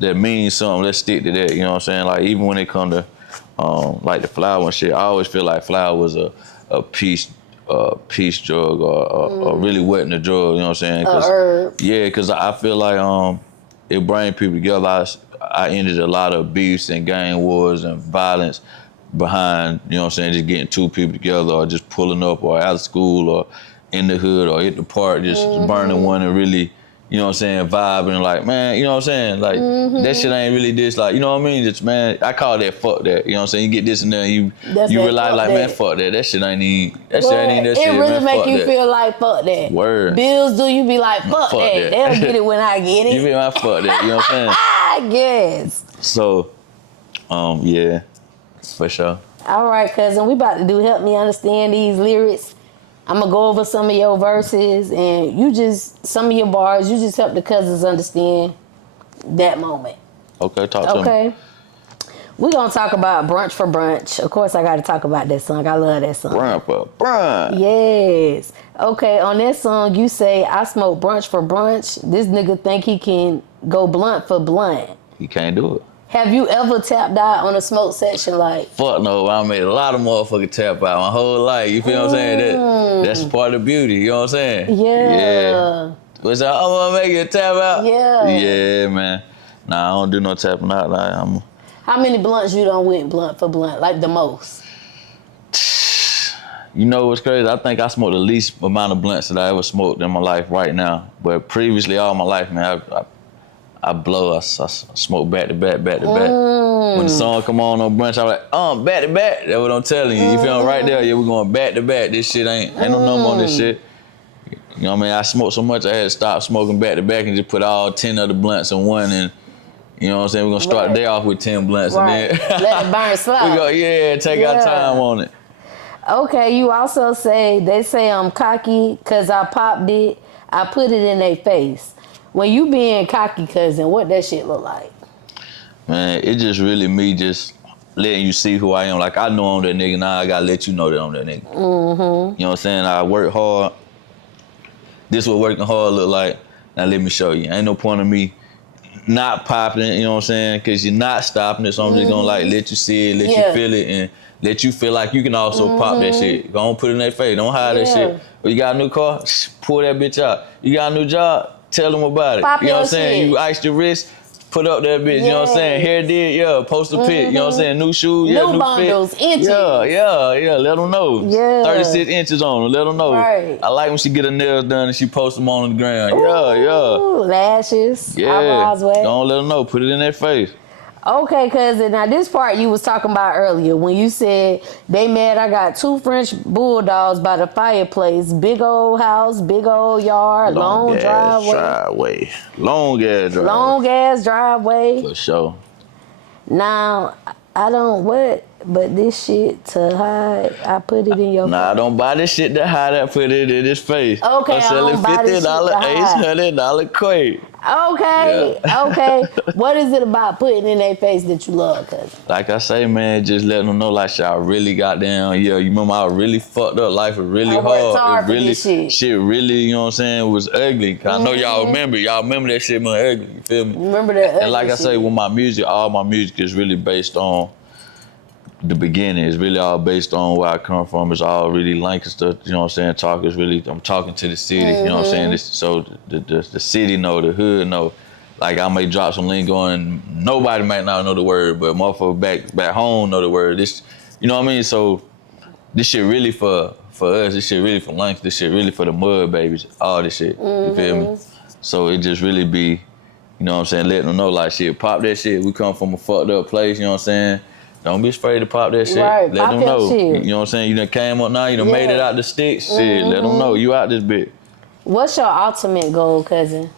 that means something, let's stick to that, you know what I'm saying? Like even when it come to like the flower and shit, I always feel like flower was a peace drug or really wasn't a drug, you know what I'm saying? Cause I feel like it bring people together. I ended a lot of beefs and gang wars and violence behind, you know what I'm saying, just getting 2 people together or just pulling up or out of school or in the hood or at the park, just burning one and really, you know what I'm saying, vibing and like, man, you know what I'm saying, like that shit ain't really this, like, you know what I mean, just, man, I call that fuck that, you know what I'm saying, you get this and then you realize like, man, fuck that, that shit ain't that shit, man. It really make you feel like fuck that. Word. Bills do, you be like, fuck that. They'll get it when I get it. You be like, fuck that, you know what I'm saying? I guess. So, yeah, for sure. All right, cousin, we about to do Help Me Understand These Lyrics. I'm gonna go over some of your verses and some of your bars, you just help the cousins understand that moment. Okay, talk to me. Okay. We're going to talk about Brunch for Brunch. Of course, I got to talk about that song. I love that song. Brunch for brunch. Yes. Okay, on that song, you say, I smoke brunch for brunch. This nigga think he can go blunt for blunt. You can't do it. Have you ever tapped out on a smoke section like? Fuck no, I made a lot of motherfucking tap out my whole life. You feel what I'm saying? That's part of the beauty, you know what I'm saying? Yeah. Was I'm gonna make it tap out? Yeah. Yeah, man. Nah, I don't do no tapping out. Like, How many blunts you done went blunt for blunt? Like the most? you know what's crazy? I think I smoked the least amount of blunts that I ever smoked in my life right now. But previously, all my life, man, I blow. I smoke back to back. When the song come on brunch, I'm like, back to back. That's what I'm telling you. You feel me? Right there, yeah, we're going back to back. This shit ain't no number on this shit. You know what I mean? I smoked so much, I had to stop smoking back to back and just put all 10 of the blunts in one. And you know what I'm saying? We're gonna start the day off with 10 blunts and then let it burn slow. we go, take our time on it. Okay, you also say, they say I'm cocky because I popped it, I put it in their face. When you being cocky, cousin, what that shit look like? Man, it just really me just letting you see who I am. Like, I know I'm that nigga, now I gotta let you know that I'm that nigga. You know what I'm saying? I work hard. This what working hard look like. Now let me show you. Ain't no point in me not popping it, you know what I'm saying? Because you're not stopping it, so I'm just gonna like let you see it, let you feel it, and let you feel like you can also pop that shit. Go on, put it in their face. Don't hide that shit. But you got a new car? Pull that bitch out. You got a new job? Tell them about it. Pop you know what I'm your saying? shit. You iced your wrist, put up that bitch. You know what I'm saying? Hair did, post a pic. You know what I'm saying? New shoes, New new bundles, fit. inches. Yeah. Let them know. Yeah. 36 inches on them. Let them know. Right. I like when she get her nails done and she post them on the ground. Ooh, lashes, eyebrows wet. Don't let them know. Put it in their face. Okay, cousin. Now this part you was talking about earlier when you said they mad. I got 2 French bulldogs by the fireplace. Big old house, big old yard, long driveway. Long ass driveway. Long ass driveway. For sure. Now I don't but this shit to hide. I put it in your Nah, face. don't buy this shit to hide. I put it in his face. Okay, I'm selling I don't buy this shit $50 to hide. $800 quid. Okay. What is it about putting in their face that you love, cousin? Like I say, man, just letting them know, like, shit, I really got down. Yeah, you remember I really fucked up. Life was really I worked hard It for really, this shit. really, you know what I'm saying, was ugly. 'Cause I know y'all remember. Y'all remember that shit was ugly. You feel me? Remember that ugly And like I shit. say, with my music, all my music is really based on the beginning. It's really all based on where I come from. It's all really Lancaster, you know what I'm saying? I'm talking to the city, you know what I'm saying? So the city know, the hood know. Like, I may drop some lingo and nobody might not know the word, but motherfucker back home know the word. This, you know what I mean? So this shit really for us. This shit really for Lancaster. This shit really for the mud babies. All this shit. You feel me? So it just really be, you know what I'm saying, letting them know, like, shit, pop that shit. We come from a fucked up place, you know what I'm saying? Don't be afraid to pop that shit. Right, let pop them your know. shit. You know what I'm saying? You done came up now, you done made it out the sticks. Shit, let them know. You out this bitch. What's your ultimate goal, cousin?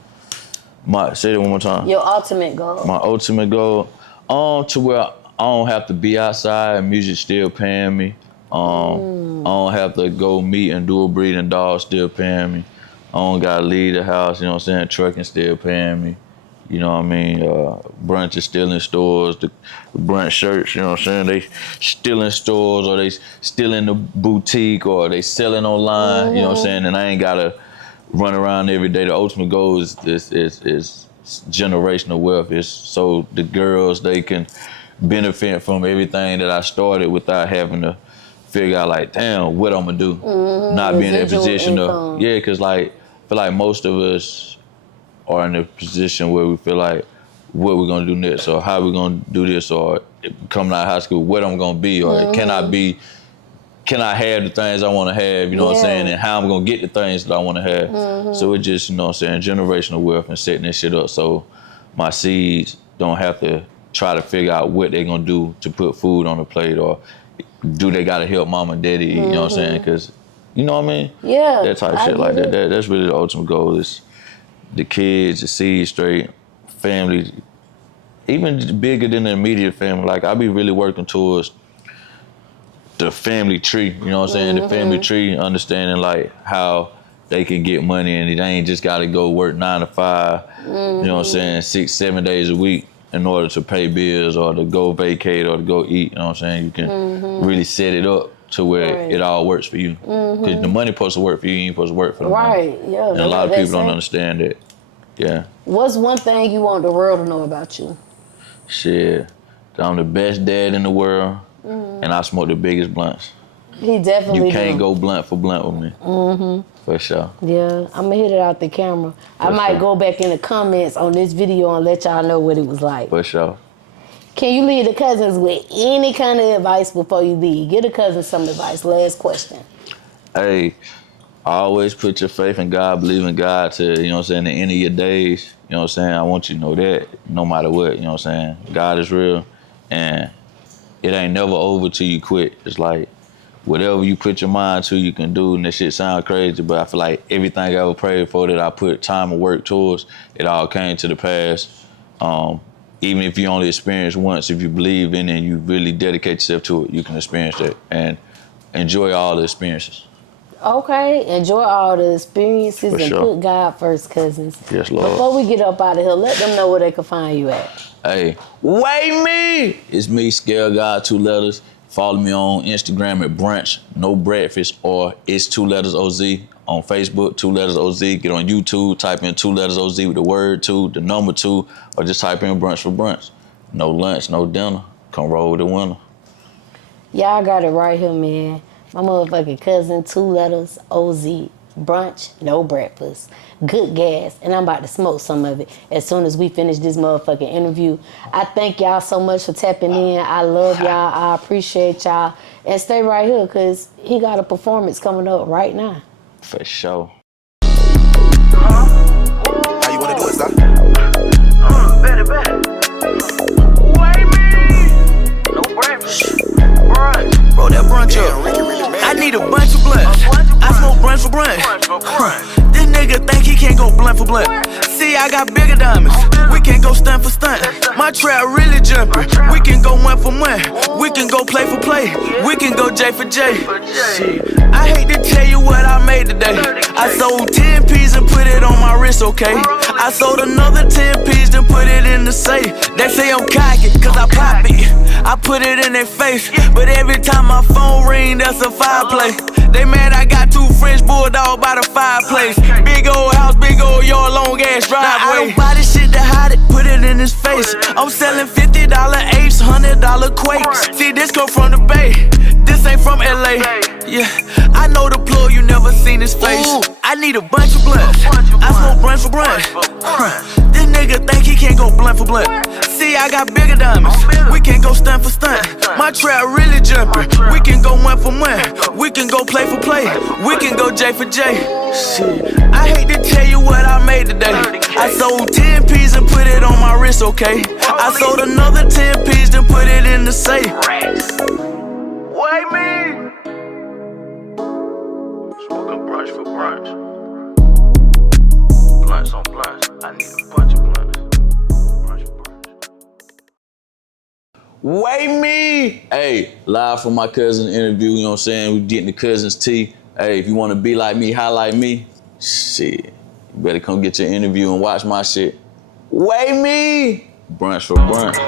Say that one more time. Your ultimate goal. My ultimate goal, to where I don't have to be outside, music still paying me. I don't have to go meet and do a breeding dog, still paying me. I don't gotta leave the house, you know what I'm saying? Trucking still paying me. You know what I mean? Brunch is still in stores. The brunch shirts, you know what I'm saying? They still in stores, or they still in the boutique, or they selling online, you know what I'm saying? And I ain't gotta run around every day. The ultimate goal is generational wealth. It's so the girls, they can benefit from everything that I started without having to figure out, like, damn, what I'm gonna do. Not being in a position income. of, because like, I feel like most of us are in a position where we feel like, what we're gonna do next, or how we're gonna do this, or coming out of high school, what I'm gonna be, or can I have the things I wanna have, you know what I'm saying, and how I'm gonna get the things that I wanna have. So it just, you know what I'm saying, generational wealth and setting this shit up so my seeds don't have to try to figure out what they're gonna do to put food on the plate, or do they gotta help mom and daddy eat, you know what I'm saying, because, you know what I mean? Yeah. That type of shit like that. That's really the ultimate goal, is the kids, the seed straight, family, even bigger than the immediate family. Like, I be really working towards the family tree, you know what I'm saying? The family tree, understanding like how they can get money, and they ain't just gotta go work 9 to 5, you know what I'm saying, 6, 7 days a week. in order to pay bills or to go vacate or to go eat, you know what I'm saying? You can really set it up to where it all works for you. Because the money supposed to work for you, you ain't supposed to work for the money. Yeah. And a lot of people don't understand that. Yeah. What's one thing you want the world to know about you? Shit, that I'm the best dad in the world, and I smoke the biggest blunts. He definitely You can't go blunt for blunt with me. For sure. Yeah, I'm gonna hit it out the camera. I might go back in the comments on this video and let y'all know what it was like. For sure. Can you leave the Cuzns with any kind of advice before you leave? Give the Cuzns some advice. Last question. Hey, always put your faith in God, believe in God to, you know what I'm saying, the end of your days. You know what I'm saying? I want you to know that no matter what, you know what I'm saying? God is real, and it ain't never over till you quit. It's like, whatever you put your mind to, you can do, and that shit sound crazy, but I feel like everything I ever prayed for that I put time and work towards, it all came to the pass. Even if you only experience once, if you believe in it and you really dedicate yourself to it, you can experience it and enjoy all the experiences. Okay, enjoy all the experiences For and sure. put God first, Cuzns. Yes, Lord. Before we get up out of here, let them know where they can find you at. Hey, wait me! It's me, Scale God, 2 letters. Follow me on Instagram at Brunch No Breakfast, or it's 2LettazOz. On Facebook, 2LettazOz. Get on YouTube, type in 2LettazOz with the word 2, the number 2, or just type in Brunch for Brunch. No lunch, no dinner. Come roll with the winner. Y'all got it right here, man. My motherfucking cousin, 2LettazOz. Brunch, no breakfast. Good gas. And I'm about to smoke some of it as soon as we finish this motherfucking interview. I thank y'all so much for tapping in. I love y'all. I appreciate y'all. And stay right here, because he got a performance coming up right now. For sure. How you wanna do it, sir? No breakfast. Brunch. Roll that brunch up. I need a bunch of blunts. I smoke brunch for brunch. This nigga think he can't go blunt for blunt. See, I got bigger diamonds. We can go stunt for stunt. My trap really jumping. We can go one for one. We can go play for play. We can go J for J. Shit. I hate to tell you what I made today. I sold 10 P's and put it on my wrist, okay? I sold another 10 P's and put it in the safe. They say I'm cocky, cause I pop it. I put it in their face. But every time my phone ring, that's a fireplace. They mad I got 2 French bulldogs by the fireplace. Big old house, big old yard, long ass driveway. I don't buy this shit to hide it, put it in his face. I'm selling $50 apes, $100 quakes. See, this come from the Bay. This ain't from LA. Yeah, I know the plug, you never seen his face. I need a bunch of blunts. I smoke brunch for brunch. This nigga think he can't go blunt for blunt. See, I got bigger diamonds. We can go stunt for stunt. My trap really jumping. We can go one for one. We can go play for play. We can go J for J. Shit, I hate to tell you what I made today. I sold 10 P's and put it on my wrist, okay? I sold another 10 P's and put it in the safe. Wait me. Smoke a brunch for brunch. Blunts on blunts. I need a bunch of blunts. Brunch for brunch. Wait me! Hey, live from my cousin interview, you know what I'm saying? We getting the Cuzns tea. Hey, if you want to be like me, highlight me, shit, you better come get your interview and watch my shit. Wait me! Brunch for brunch.